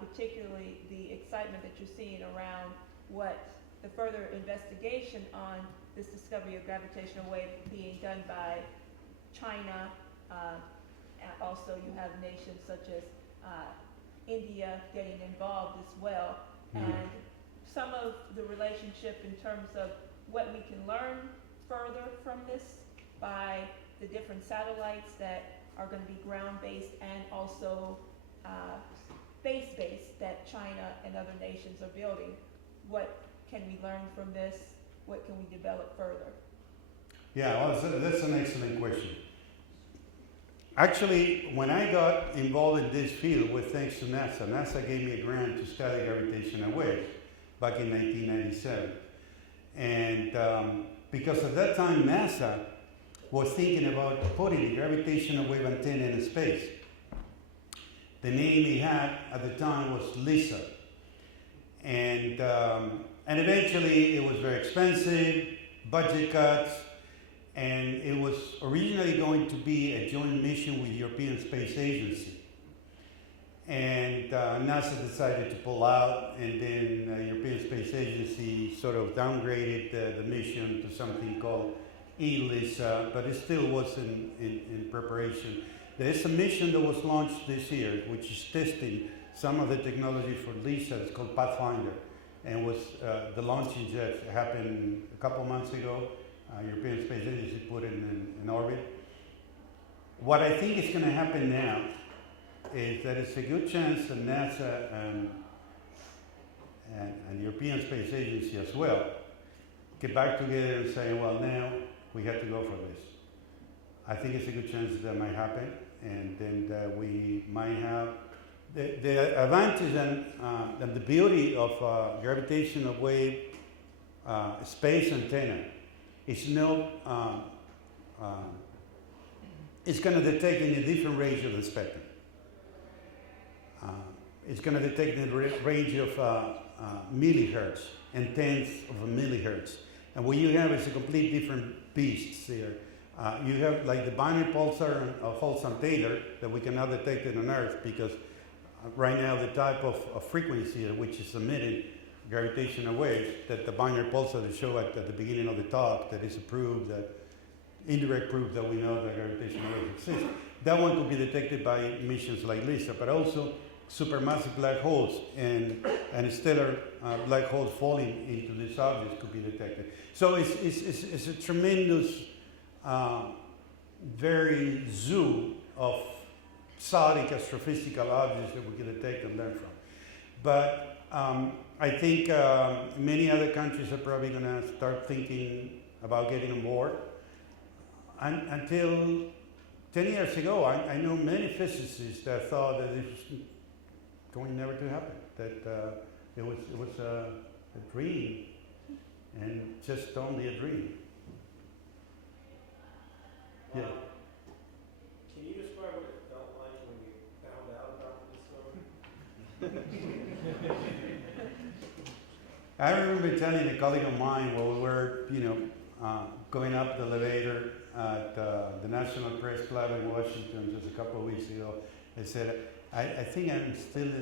particularly the excitement that you're seeing around what the further investigation on this discovery of gravitational wave being done by China. And also you have nations such as India getting involved as well. Mm-hmm. And some of the relationship in terms of what we can learn further from this by the different satellites that are going to be ground-based and also space-based that China and other nations are building. What can we learn from this? What can we develop further? Yeah, well, that's an excellent question. Actually, when I got involved in this field with thanks to NASA, NASA gave me a grant to study gravitational waves back in 1997. And because at that time NASA was thinking about putting a gravitational wave antenna in space. The name he had at the time was LISA. And eventually it was very expensive, budget cuts, and it was originally going to be a joint mission with the European Space Agency. And NASA decided to pull out, and then the European Space Agency sort of downgraded the mission to something called ELISA, but it still was in preparation. There is a mission that was launched this year, which is testing some of the technology for LISA. It's called Pathfinder, and was the launching just happened a couple months ago. European Space Agency put it in orbit. What I think is going to happen now is that it's a good chance that NASA and European Space Agency as well get back together and say, well, now we have to go for this. I think it's a good chance that might happen, and then we might have the advantage and the beauty of gravitational wave space antenna. It's no, it's going to detect in a different range of the spectrum. It's going to detect in the range of millihertz and tenths of a millihertz. And what you have is a complete different beast here. You have like the binary pulsar of Holston-Taylor that we cannot detect it on Earth because right now the type of frequency at which is emitted gravitational waves, that the binary pulsar that show at the beginning of the talk, that is a proof, that indirect proof that we know that gravitational waves exist. That one could be detected by missions like LISA, but also supermassive black holes and stellar black holes falling into these objects could be detected. So it's a tremendous, very zoo of exotic astrophysical objects that we can detect and learn from. But I think many other countries are probably going to start thinking about getting on board. Until 10 years ago, I know many physicists that thought that it was going never to happen, that it was a dream, and just only a dream. Yeah. Can you describe what it felt like when you found out about the discovery? I remember telling a colleague of mine while we were, going up the elevator at the National Press Club in Washington just a couple of weeks ago. I said, I think I'm still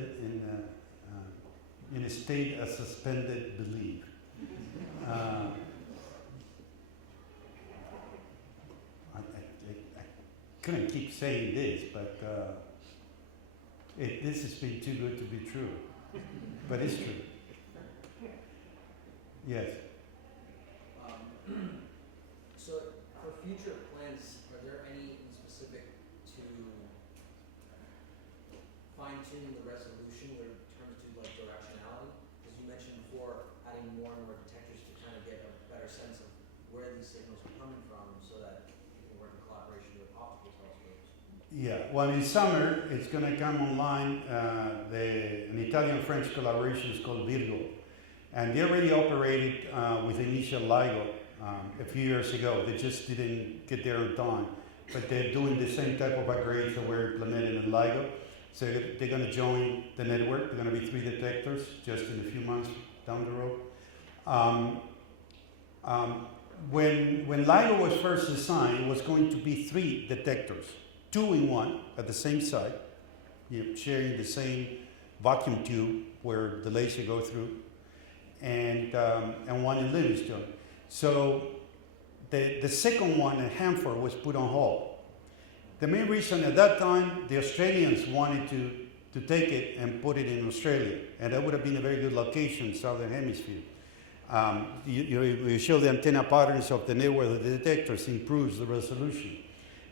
in a state of suspended belief. I couldn't keep saying this, but this has been too good to be true. But it's true. Yes. So for future plans, are there any specific to fine-tune the resolution when it comes to like directionality? Because you mentioned before adding more and more detectors to kind of get a better sense of where these signals are coming from so that you can work in collaboration with optical telescopes. Yeah, well, in summer, it's going to come online. An Italian-French collaboration is called Virgo. And they already operated with initial LIGO a few years ago. They just didn't get there on time. But they're doing the same type of upgrades that were implemented in LIGO. So they're going to join the network. They're going to be 3 detectors just in a few months down the road. When LIGO was first designed, it was going to be 3 detectors, 2 in 1 at the same site, sharing the same vacuum tube where the laser goes through, and 1 in Livingston. So the second one in Hanford was put on hold. The main reason at that time, the Australians wanted to take it and put it in Australia, and that would have been a very good location, Southern Hemisphere. You show the antenna patterns of the network of the detectors, improves the resolution.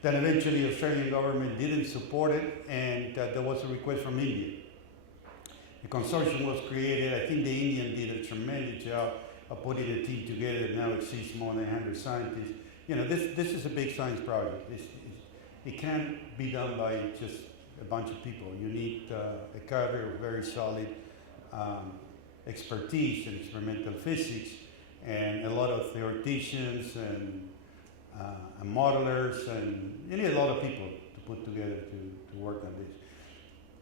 Then eventually the Australian government didn't support it, and there was a request from India. The consortium was created. I think the Indian did a tremendous job of putting a team together that now exceeds more than 100 scientists. This is a big science project. It can't be done by just a bunch of people. You need a cadre of very solid expertise in experimental physics, and a lot of theoreticians and modelers, and you need a lot of people to put together to work on this.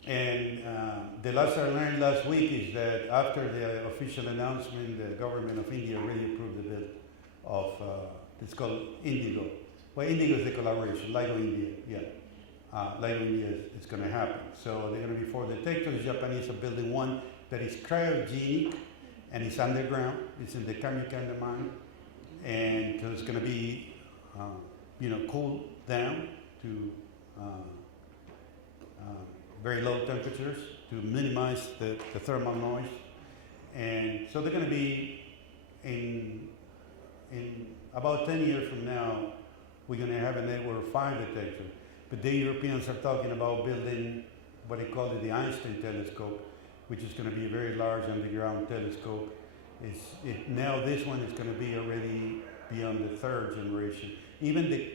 And the last I learned last week is that after the official announcement, the government of India really approved the build of, it's called Indigo. Well, Indigo is the collaboration, LIGO India, yeah. LIGO India is going to happen. So there are going to be 4 detectors. The Japanese are building one that is cryogenic, and it's underground. It's in the Kamikanda mine. And so it's going to be cool down to very low temperatures to minimize the thermal noise. And so they're going to be in about 10 years from now, we're going to have a network 5 detector. But the Europeans are talking about building what they call the Einstein telescope, which is going to be a very large underground telescope. Now this one is going to be already beyond the 3rd generation. Even the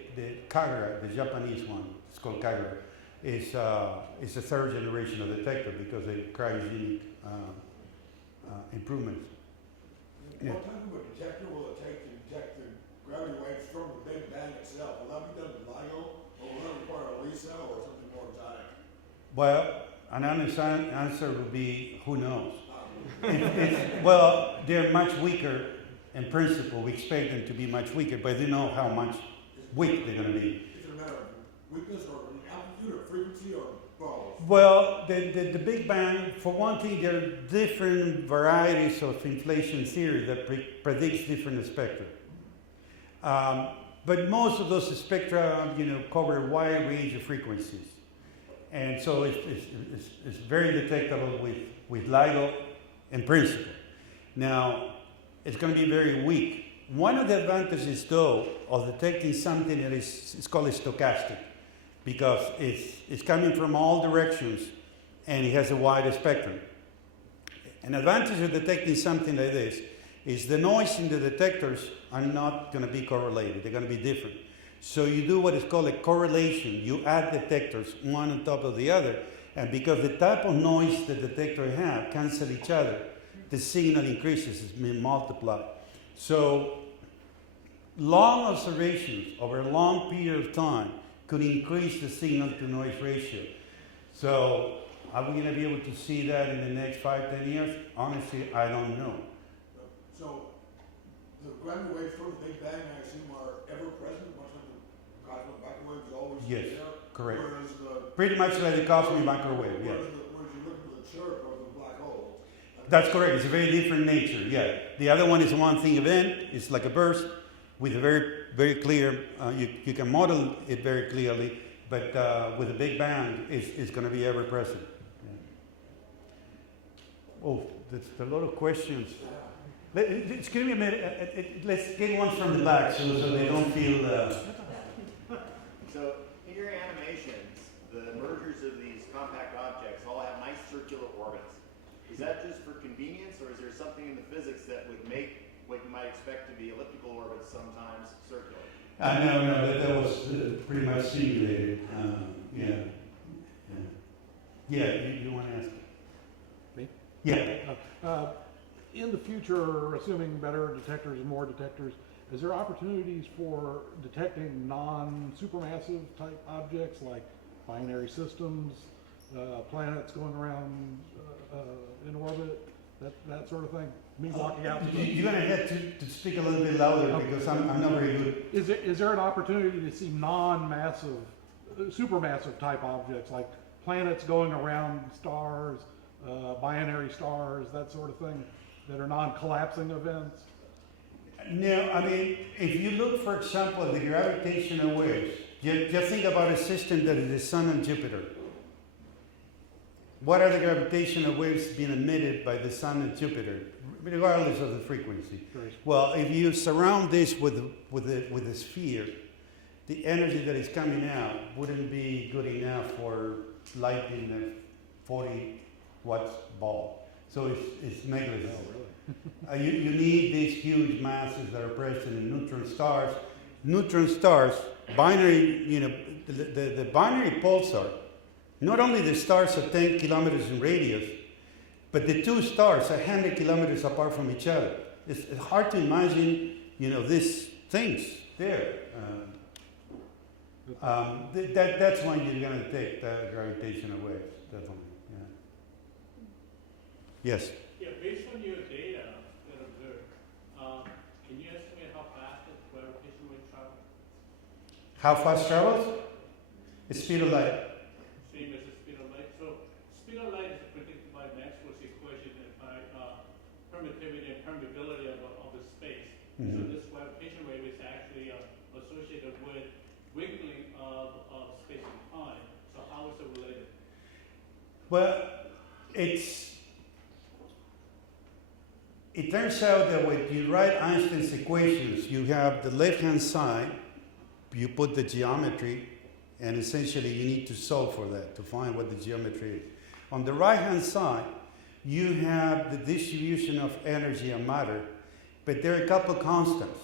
Kagura, the Japanese one, it's called Kagura, is a 3rd generation of detector because of cryogenic improvements. Yeah. What type of a detector will it take to detect the gravity waves from the Big Bang itself? Will that be done with LIGO, or will that require a LIGO or something more exotic? Well, an honest answer would be, who knows? Well, they're much weaker in principle. We expect them to be much weaker, but they know how much weak they're going to be. Is it a matter of weakness or amplitude or frequency or both? Well, the Big Bang, for one thing, there are different varieties of inflation theory that predicts different spectra. But most of those spectra, cover a wide range of frequencies. And so it's very detectable with LIGO in principle. Now, it's going to be very weak. One of the advantages, though, of detecting something that is called stochastic, because it's coming from all directions and it has a wide spectrum. An advantage of detecting something like this is the noise in the detectors are not going to be correlated. They're going to be different. So you do what is called a correlation. You add detectors one on top of the other, and because the type of noise the detector have cancel each other, the signal increases, it's being multiplied. So long observations over a long period of time could increase the signal to noise ratio. So are we going to be able to see that in the next 5-10 years? Honestly, I don't know. So the gravity waves from the Big Bang, I assume, are ever present, much like the cosmic microwave is always Yes, there. correct. Whereas Pretty much like the cosmic microwave, yes. whereas you look at the chirp of the black hole. That's correct. It's a very different nature, yeah. The other one is a one-thing event. It's like a burst with a very, very clear, you can model it very clearly, but with the Big Bang, it's going to be ever present. Yeah. Oh, there's a lot of questions. Excuse me a minute. Let's get one from the back so they don't feel... So in your animations, the mergers of these compact objects all have nice circular orbits. Is that just for convenience, or is there something in the physics that would make what you might expect to be elliptical orbits sometimes circular? No, that was pretty much simulated. Yeah, you want to ask? Me? Yeah. In the future, assuming better detectors and more detectors, is there opportunities for detecting non-supermassive type objects like binary systems, planets going around in orbit, that sort of thing? Me walking out. You're going to have to speak a little bit louder because I'm not very good. Is there an opportunity to see non-massive, supermassive type objects like planets going around stars, binary stars, that sort of thing, that are non-collapsing events? No, I mean, if you look, for example, at the gravitational waves, just think about a system that is the Sun and Jupiter. What are the gravitational waves being emitted by the Sun and Jupiter, regardless of the frequency? Right. Well, if you surround this with a sphere, the energy that is coming out wouldn't be good enough for lighting a 40 watts bulb. So it's negligible. You need these huge masses that are present in neutron stars. Neutron stars, binary, the binary pulsar, not only the stars are 10 kilometers in radius, but the two stars are 100 kilometers apart from each other. It's hard to imagine, these things there. That's when you're going to take the gravitational waves, definitely. Yeah. Yes. Yeah, based on your data that observed, can you estimate how fast the gravitational wave travels? How fast travels? The speed of light. Same as the speed of light. So speed of light is predicted by Maxwell's equation and by permittivity and permeability of the space. Mm-hmm. So this gravitational wave is actually associated Well, it turns out that when you write Einstein's equations, you have the left-hand side, you put the geometry, and essentially you need to solve for that to find what the geometry is. On the right-hand side, you have the distribution of energy and matter, but there are a couple constants.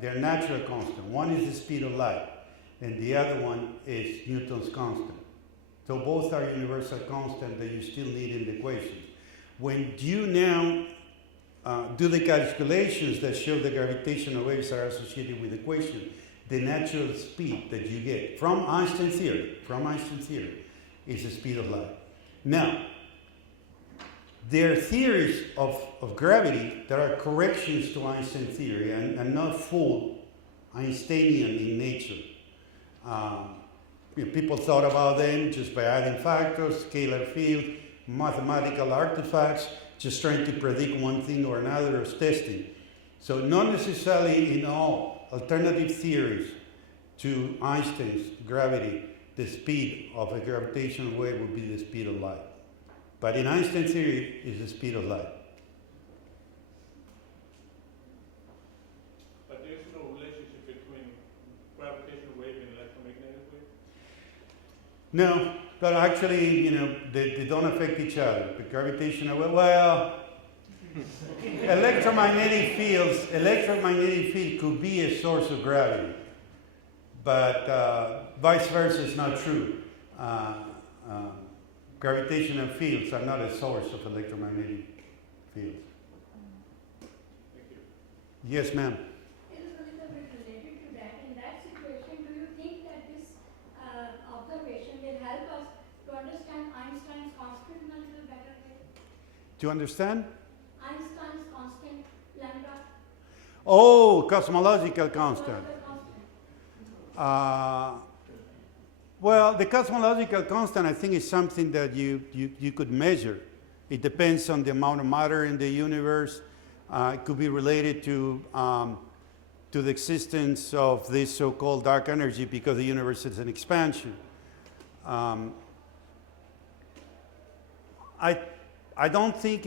They're natural constants. One is the speed of light, and the other one is Newton's constant. So both are universal constants that you still need in the equations. When you now do the calculations that show the gravitational waves are associated with the equation, the natural speed that you get from Einstein theory, is the speed of light. Now, there are theories of gravity that are corrections to Einstein theory and not full Einsteinian in nature. People thought about them just by adding factors, scalar field, mathematical artifacts, just trying to predict one thing or another as testing. So not necessarily in all alternative theories to Einstein's gravity, the speed of a gravitational wave would be the speed of light. But in Einstein theory, it's the speed of light. But there's no relationship between gravitational wave and electromagnetic wave? No, but actually, they don't affect each other. The gravitational wave, well, electromagnetic field could be a source of gravity, but vice versa is not true. Gravitational fields are not a source of electromagnetic fields. Thank you. Yes, ma'am. It is a little bit related to that. In that situation, do you think that this observation will help us to understand Einstein's constant in a little better way? Do you understand? Einstein's constant, lambda. Oh, cosmological constant. Well, the cosmological constant, I think, is something that you could measure. It depends on the amount of matter in the universe. It could be related to the existence of this so-called dark energy because the universe is an expansion. I don't think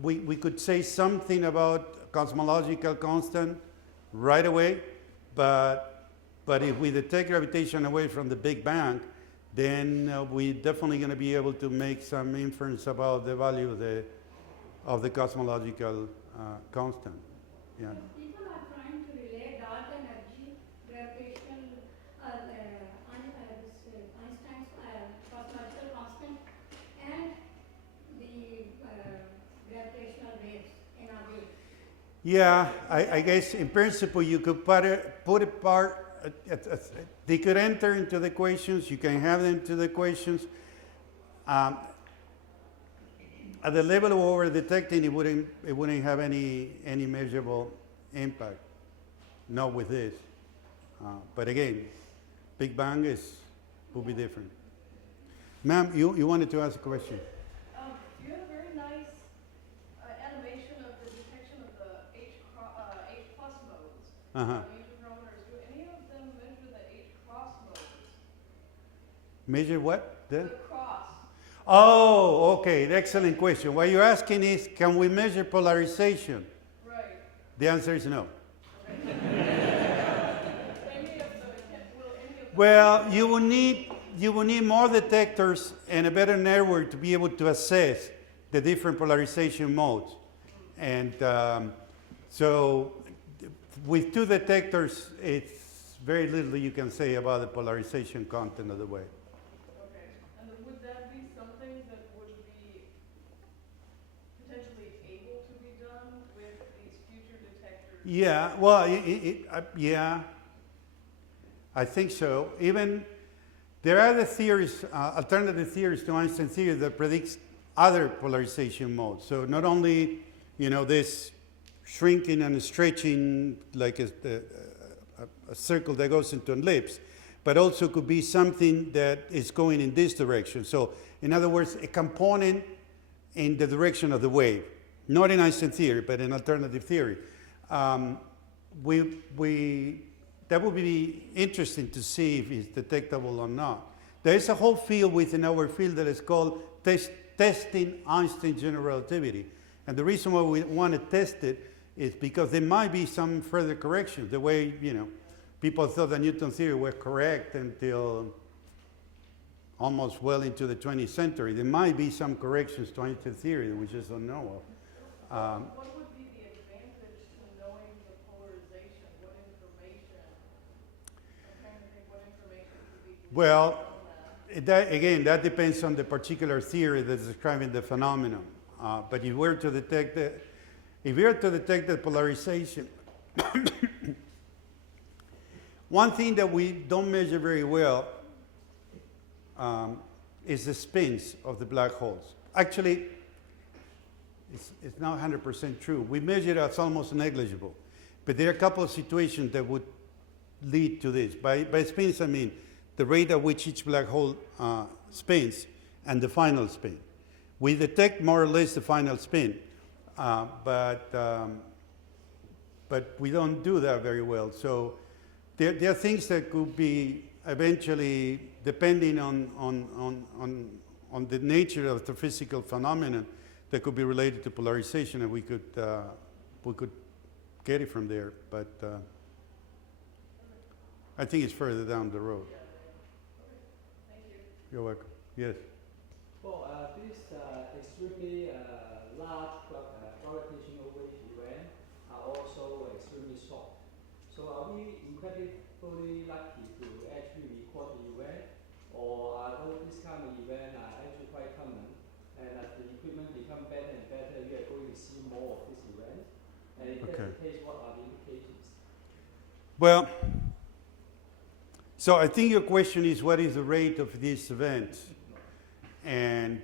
we could say something about cosmological constant right away, but if we detect gravitation away from the Big Bang, then we're definitely going to be able to make some inference about the value of the cosmological constant. Yeah. People are trying to relate dark energy, gravitational, Einstein's cosmological constant, and the gravitational waves in our wave. Yeah, I guess in principle you could put a part. They could enter into the equations. You can have them to the equations. At the level of over detecting, it wouldn't have any measurable impact. Not with this. But again, Big Bang will be different. Ma'am, you wanted to ask a question. You have a very nice animation of the detection of the H plus modes. Uh-huh. Interferometers. Do any of them measure the H cross modes? Measure what? The cross. Oh, okay. Excellent question. What you're asking is, can we measure polarization? Right. The answer is no. Any of them, Well, you will need more detectors and a better network to be able to assess the different polarization modes. And so with two detectors, it's very little you can say about the polarization content of the wave. okay. And would that be something that would be potentially able to be done with these future detectors? Yeah, well, yeah, I think so. Even there are the theories, alternative theories to Einstein theory that predicts other polarization modes. So not only, this shrinking and stretching like a circle that goes into an ellipse, but also could be something that is going in this direction. So in other words, a component in the direction of the wave, not in Einstein theory, but in alternative theory. That would be interesting to see if it's detectable or not. There's a whole field within our field that is called testing Einstein general relativity. And the reason why we want to test it is because there might be some further corrections. The way, people thought that Newton theory was correct until almost well into the 20th century. There might be some corrections to Einstein theory that we just don't know of. What would be the advantage to knowing the polarization? What information? I'm trying to think what information could be gleaned Well, from that. that depends on the particular theory that's describing the phenomenon. But if we were to detect the polarization, one thing that we don't measure very well is the spins of the black holes. Actually, it's not 100% true. We measure it as almost negligible. But there are a couple of situations that would lead to this. By spins, I mean the rate at which each black hole spins and the final spin. We detect more or less the final spin, but we don't do that very well. So there are things that could be eventually, depending on the nature of the physical phenomenon, that could be related to polarization, and we could get it from there. But I think it's further down the road. Thank you. You're welcome. Yes. Well, this extremely large gravitational-wave event are also extremely short. So are we incredibly lucky to actually record the event, or are this kind of event are actually quite common? And as the equipment become better and better, we are going to see more of this event. And if that's the case, what are the implications? Well, so I think your question is what is the rate of these events? And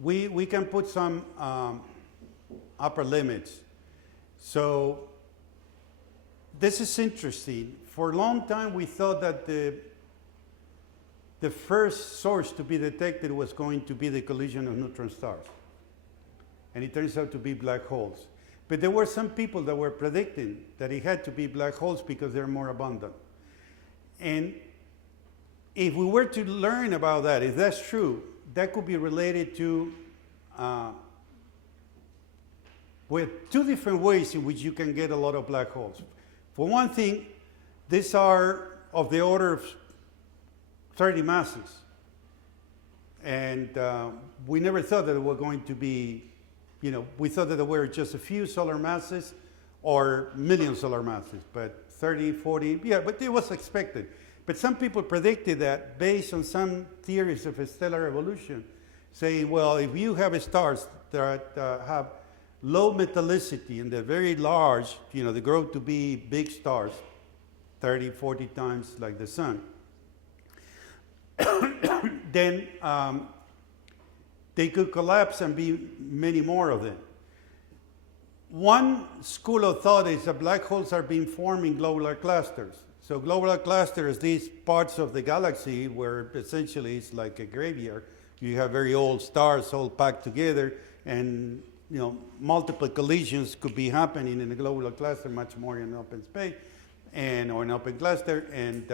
we can put some upper limits. So this is interesting. For a long time, we thought that the first source to be detected was going to be the collision of neutron stars. And it turns out to be black holes. But there were some people that were predicting that it had to be black holes because they're more abundant. And if we were to learn about that, if that's true, that could be related to two different ways in which you can get a lot of black holes. For one thing, these are of the order of 30 masses. And we never thought that there were going to be, we thought that there were just a few solar masses or million solar masses, but 30, 40, but it was expected. But some people predicted that based on some theories of stellar evolution, saying, well, if you have stars that have low metallicity and they're very large, they grow to be big stars, 30, 40 times like the sun, then they could collapse and be many more of them. One school of thought is that black holes are being formed in globular clusters. So globular clusters, these parts of the galaxy where essentially it's like a graveyard. You have very old stars all packed together, and multiple collisions could be happening in a globular cluster, much more in open space or an open cluster, and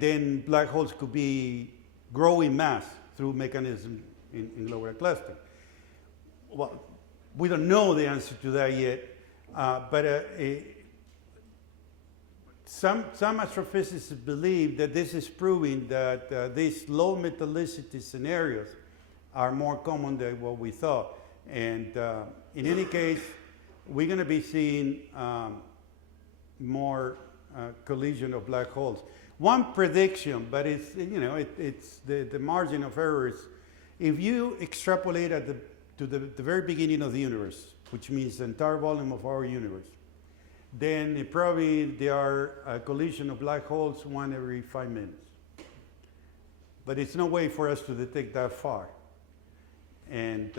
then black holes could be growing mass through mechanism in globular cluster. Well, we don't know the answer to that yet, but some astrophysicists believe that this is proving that these low metallicity scenarios are more common than what we thought. And in any case, we're going to be seeing more collision of black holes. One prediction, but it's it's the margin of errors. If you extrapolate to the very beginning of the universe, which means the entire volume of our universe, then probably there are a collision of black holes one every 5 minutes. But it's no way for us to detect that far. And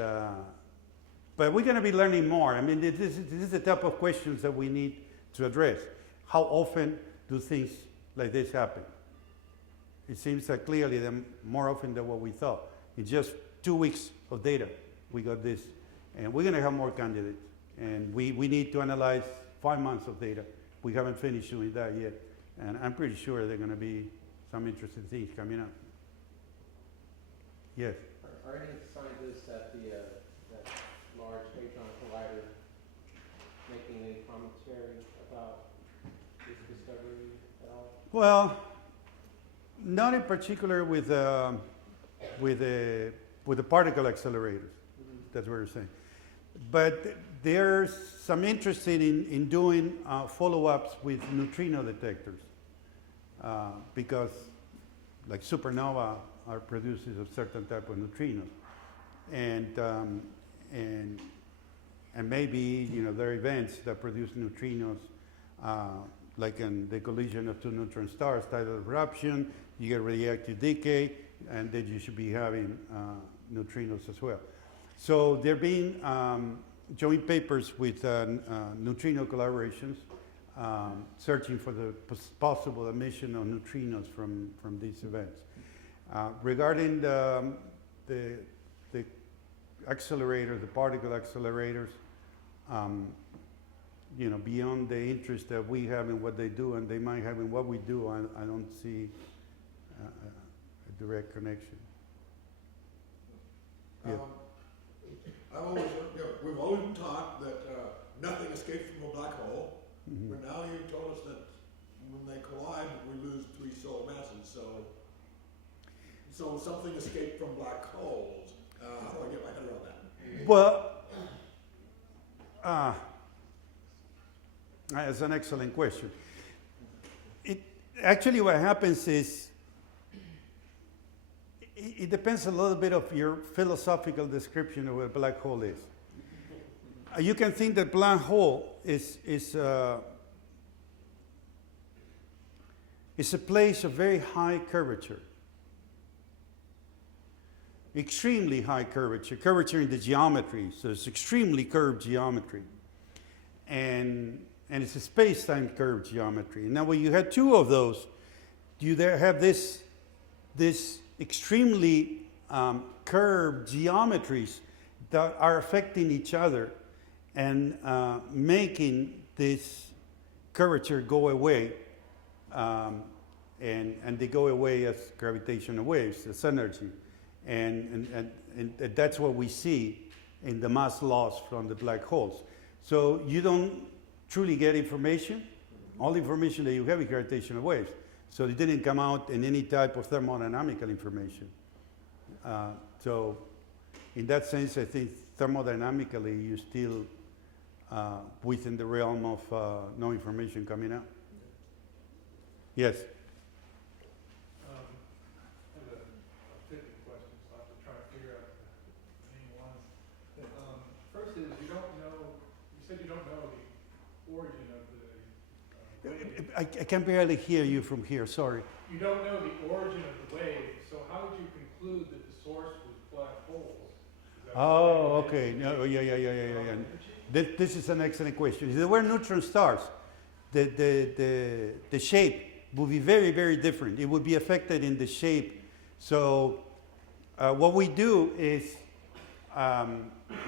but we're going to be learning more. I mean, this is the type of questions that we need to address. How often do things like this happen? It seems that clearly more often than what we thought. In just 2 weeks of data, we got this. And we're going to have more candidates. And we need to analyze 5 months of data. We haven't finished doing that yet. And I'm pretty sure there are going to be some interesting things coming up. Yes. Are any scientists at the that large hadron collider making any commentary about this discovery at all? Well, not in particular with the particle accelerators. That's what you're saying. But there's some interest in doing follow-ups with neutrino detectors because, like supernova, are producers of certain type of neutrinos, and maybe there are events that produce neutrinos, like in the collision of two neutron stars, tidal eruption. You get radioactive decay, and then you should be having neutrinos as well. So there have been joint papers with neutrino collaborations searching for the possible emission of neutrinos from these events. Regarding the accelerators, the particle accelerators, beyond the interest that we have in what they do and they might have in what we do, I don't see a direct connection. Yeah. We've always been taught that nothing escapes from a black hole, but now you told us that when they collide, we lose 3 solar masses. So something escaped from black holes. How do I get my head around that? Well, that's an excellent question. Actually, what happens is it depends a little bit of your philosophical description of what a black hole is. You can think that black hole is a place of very high curvature, extremely high curvature in the geometry. So it's extremely curved geometry, and it's a space-time curved geometry. Now, when you had 2 of those, you there have this extremely curved geometries that are affecting each other and making this curvature go away, and they go away as gravitational waves, as energy, and that's what we see in the mass loss from the black holes. So you don't truly get information. All the information that you have is gravitational waves. So it didn't come out in any type of thermodynamical information. So in that sense, I think thermodynamically you're still within the realm of no information coming out. Yes? I have a 50 questions, so I have to try to figure out the main ones. First is, you said you don't know the origin of the... I can barely hear you from here, sorry. You don't know the origin of the wave, so how would you conclude that the source was black holes? Oh, okay. No, yeah. This is an excellent question. If there were neutron stars, the shape would be very, very different. It would be affected in the shape. So what we do is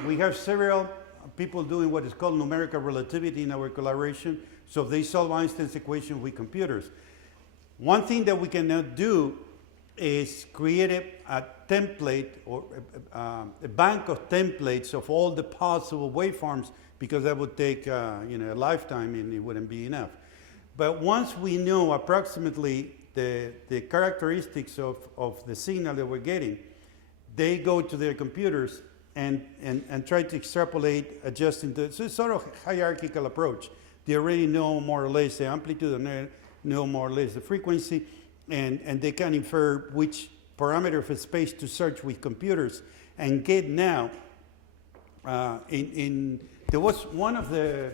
we have several people doing what is called numerical relativity in our collaboration. So they solve Einstein's equation with computers. One thing that we can now do is create a template or a bank of templates of all the possible waveforms, because that would take a lifetime and it wouldn't be enough. But once we know approximately the characteristics of the signal that we're getting, they go to their computers and try to extrapolate, adjusting the, so it's sort of a hierarchical approach. They already know more or less the amplitude and they know more or less the frequency, and they can infer which parameter of a space to search with computers and get now there was one of the,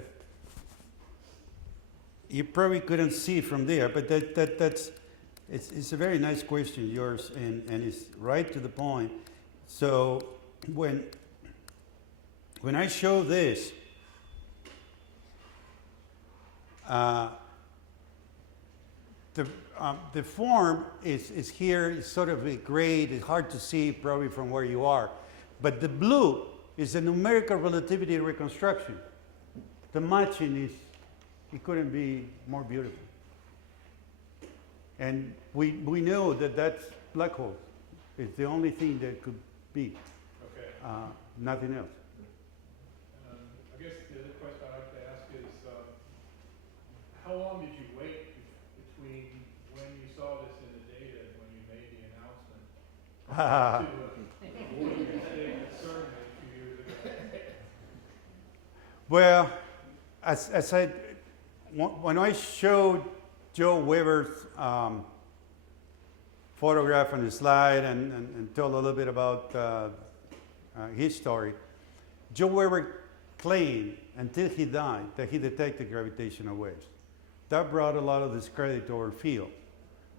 you probably couldn't see from there, but it's a very nice question, yours, and it's right to the point. So when I show this, the form is here, it's sort of a gray, it's hard to see probably from where you are. But the blue is a numerical relativity reconstruction. The matching is, it couldn't be more beautiful. And we know that that's black holes. It's the only thing that could be. Okay. Nothing else. I guess the other question I'd like to ask is, how long did you wait between when you saw this in the data and when you made the announcement to when you stayed concerned a few years ago? Well, as I said, when I showed Joe Weber's photograph on the slide and told a little bit about his story, Joe Weber claimed until he died that he detected gravitational waves. That brought a lot of discredit to our field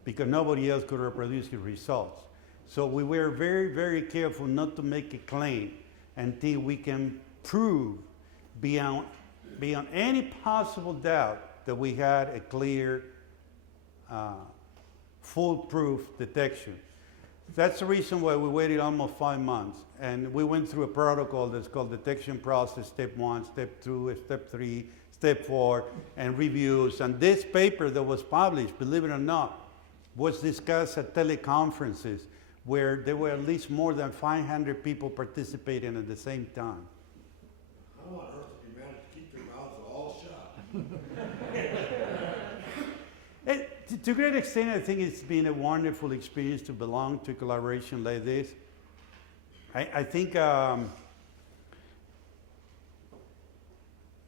because nobody else could reproduce his results. So we were very, very careful not to make a claim until we can prove beyond any possible doubt that we had a clear, foolproof detection. That's the reason why we waited almost 5 months. And we went through a protocol that's called detection process, step 1, step 2, step 3, step 4, and reviews. And this paper that was published, believe it or not, was discussed at teleconferences where there were at least more than 500 people participating at the same time. How on earth did you manage to keep your mouths all shut? To a great extent, I think it's been a wonderful experience to belong to a collaboration like this. I think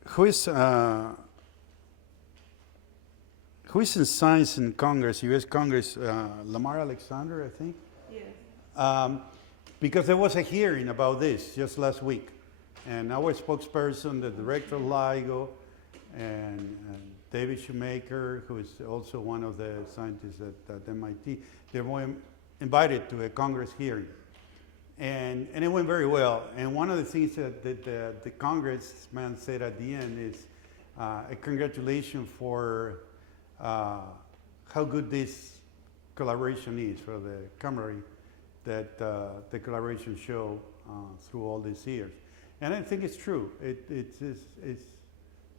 who is in science in Congress, U.S. Congress, Lamar Alexander, I think? Yes. Because there was a hearing about this just last week. And our spokesperson, the director of LIGO, and David Shoemaker, who is also one of the scientists at MIT, they were invited to a Congress hearing. And it went very well. And one of the things that the congressman said at the end is a congratulations for how good this collaboration is, for the camaraderie that the collaboration showed through all these years. And I think it's true. It's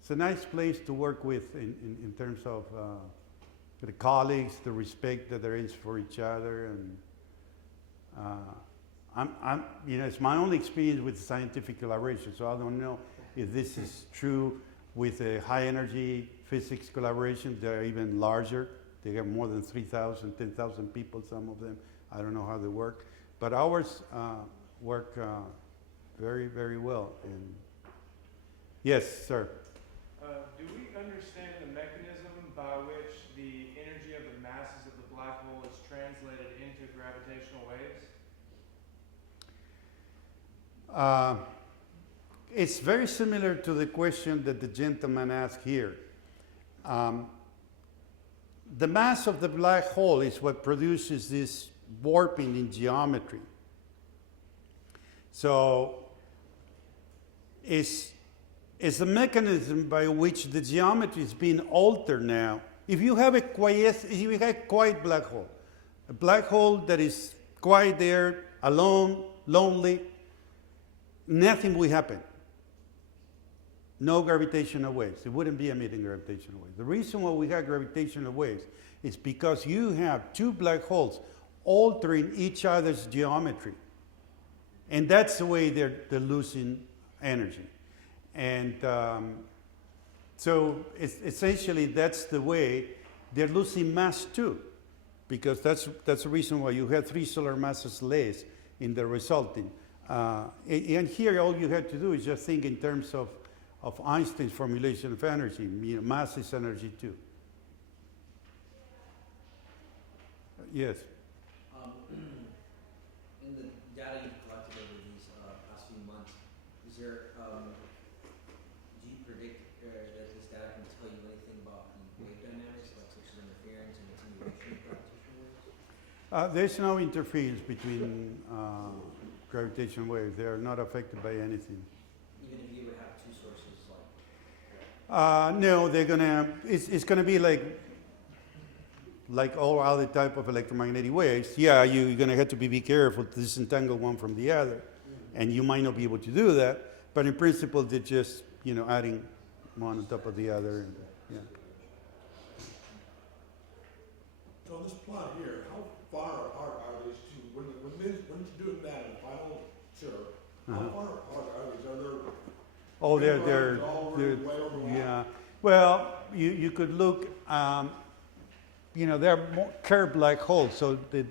a nice place to work with in terms of the colleagues, the respect that there is for each other, and it's my only experience with scientific collaboration, so I don't know if this is true with a high energy physics collaboration. They're even larger. They have more than 3,000, 10,000 people, some of them. I don't know how they work, but ours work very, very well. And yes, sir. Do we understand the mechanism by which the energy of the masses of the black hole is translated into gravitational waves? It's very similar to the question that the gentleman asked here. The mass of the black hole is what produces this warping in geometry. So it's a mechanism by which the geometry is being altered now. If you have a quiet black hole, a black hole that is quiet there, alone, lonely, nothing will happen. No gravitational waves. It wouldn't be emitting gravitational waves. The reason why we have gravitational waves is because you have two black holes altering each other's geometry. And that's the way they're losing energy. And so essentially that's the way they're losing mass too, because that's the reason why you have 3 solar masses less in the resulting. And here all you have to do is just think in terms of Einstein's formulation of energy. Mass is energy too. Yes? In the data you've collected over these past few months, is there, do you predict that this data can tell you anything about the wave dynamics, like such as interference and attenuation of gravitational waves? There's no interference between gravitational waves. They are not affected by anything. Even if you would have 2 sources like? No, they're gonna. It's gonna be like all other type of electromagnetic waves. Yeah, you're gonna have to be careful to disentangle one from the other, and you might not be able to do that. But in principle, they're just adding one on top of the other. And, yeah. So on this plot here, how far apart are these two? When you're doing that in the final show, how far apart are these? Are there? Oh, they're way overlap? yeah. Well, you could look. You know, they're more curved like holes, so the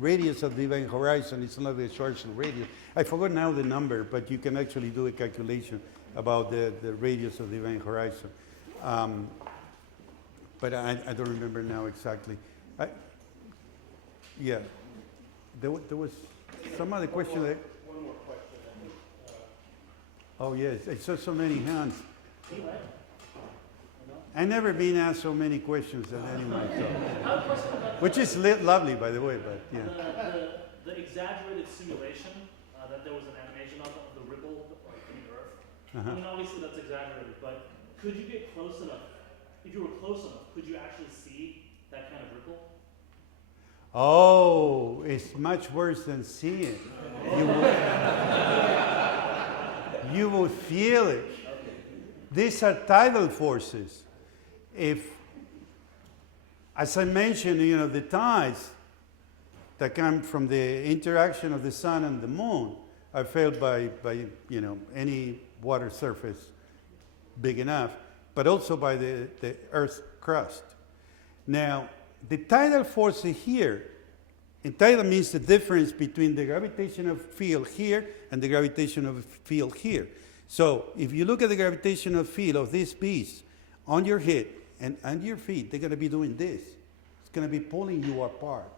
radius of the event horizon is not the Schwarzschild radius. I forgot now the number, but you can actually do a calculation about the radius of the event horizon. But I don't remember now exactly. Yeah, there was some other question. One more question. I think, oh yes, I saw so many hands. I've never been asked so many questions at anyone, which is lovely, by the way. But yeah. The exaggerated simulation that there was an animation of the ripple like in the Earth. I mean, obviously that's exaggerated, but could you get close enough? If you were close enough, could you actually see that kind of ripple? Oh, it's much worse than seeing it. You will feel it. These are tidal forces. If, as I mentioned, you know, the tides that come from the interaction of the sun and the moon are felt by you know, any water surface big enough, but also by the Earth's crust. Now, the tidal force here, and tidal means the difference between the gravitational field here and the gravitational field here. So if you look at the gravitational field of this piece on your head and under your feet, they're going to be doing this. It's going to be pulling you apart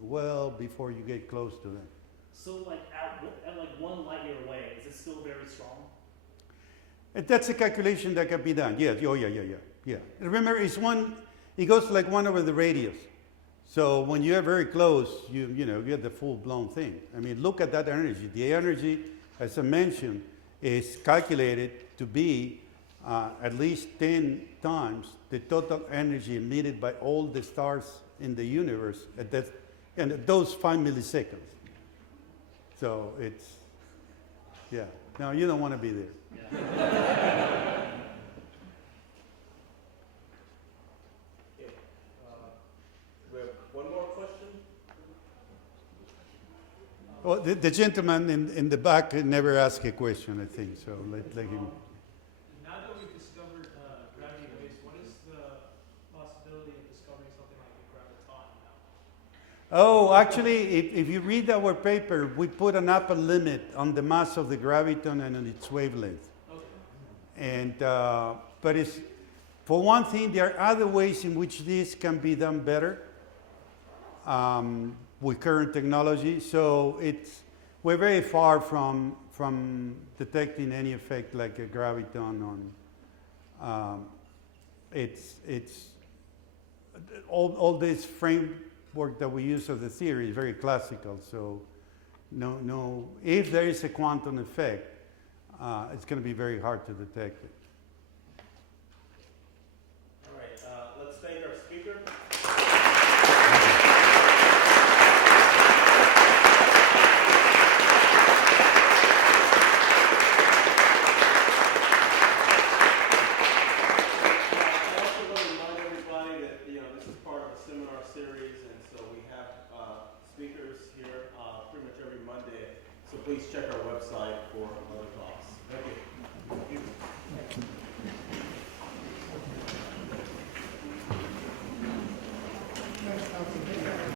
well before you get close to them. So like at like 1 light year away, is it still very strong? And that's a calculation that can be done. Yeah. Oh, yeah. Remember, it goes like 1 over the radius. So when you're very close, you get the full-blown thing. I mean, look at that energy. The energy, as I mentioned, is calculated to be at least 10 times the total energy emitted by all the stars in the universe at those 5 milliseconds. So it's, yeah. No, you don't want to be there. Okay. We have one more question. Well, the gentleman in the back never asked a question, I think, so let him. Now that we've discovered gravity waves, what is the possibility of discovering something like a graviton now? Oh, actually, if you read our paper, we put an upper limit on the mass of the graviton and on its wavelength. Okay. And, but it's, for one thing, there are other ways in which this can be done better with current technology. So we're very far from detecting any effect like a graviton on, all this framework that we use of the theory is very classical. So no, if there is a quantum effect, it's going to be very hard to detect it. All right, let's thank our speaker. Please check our website for other talks. Thank you.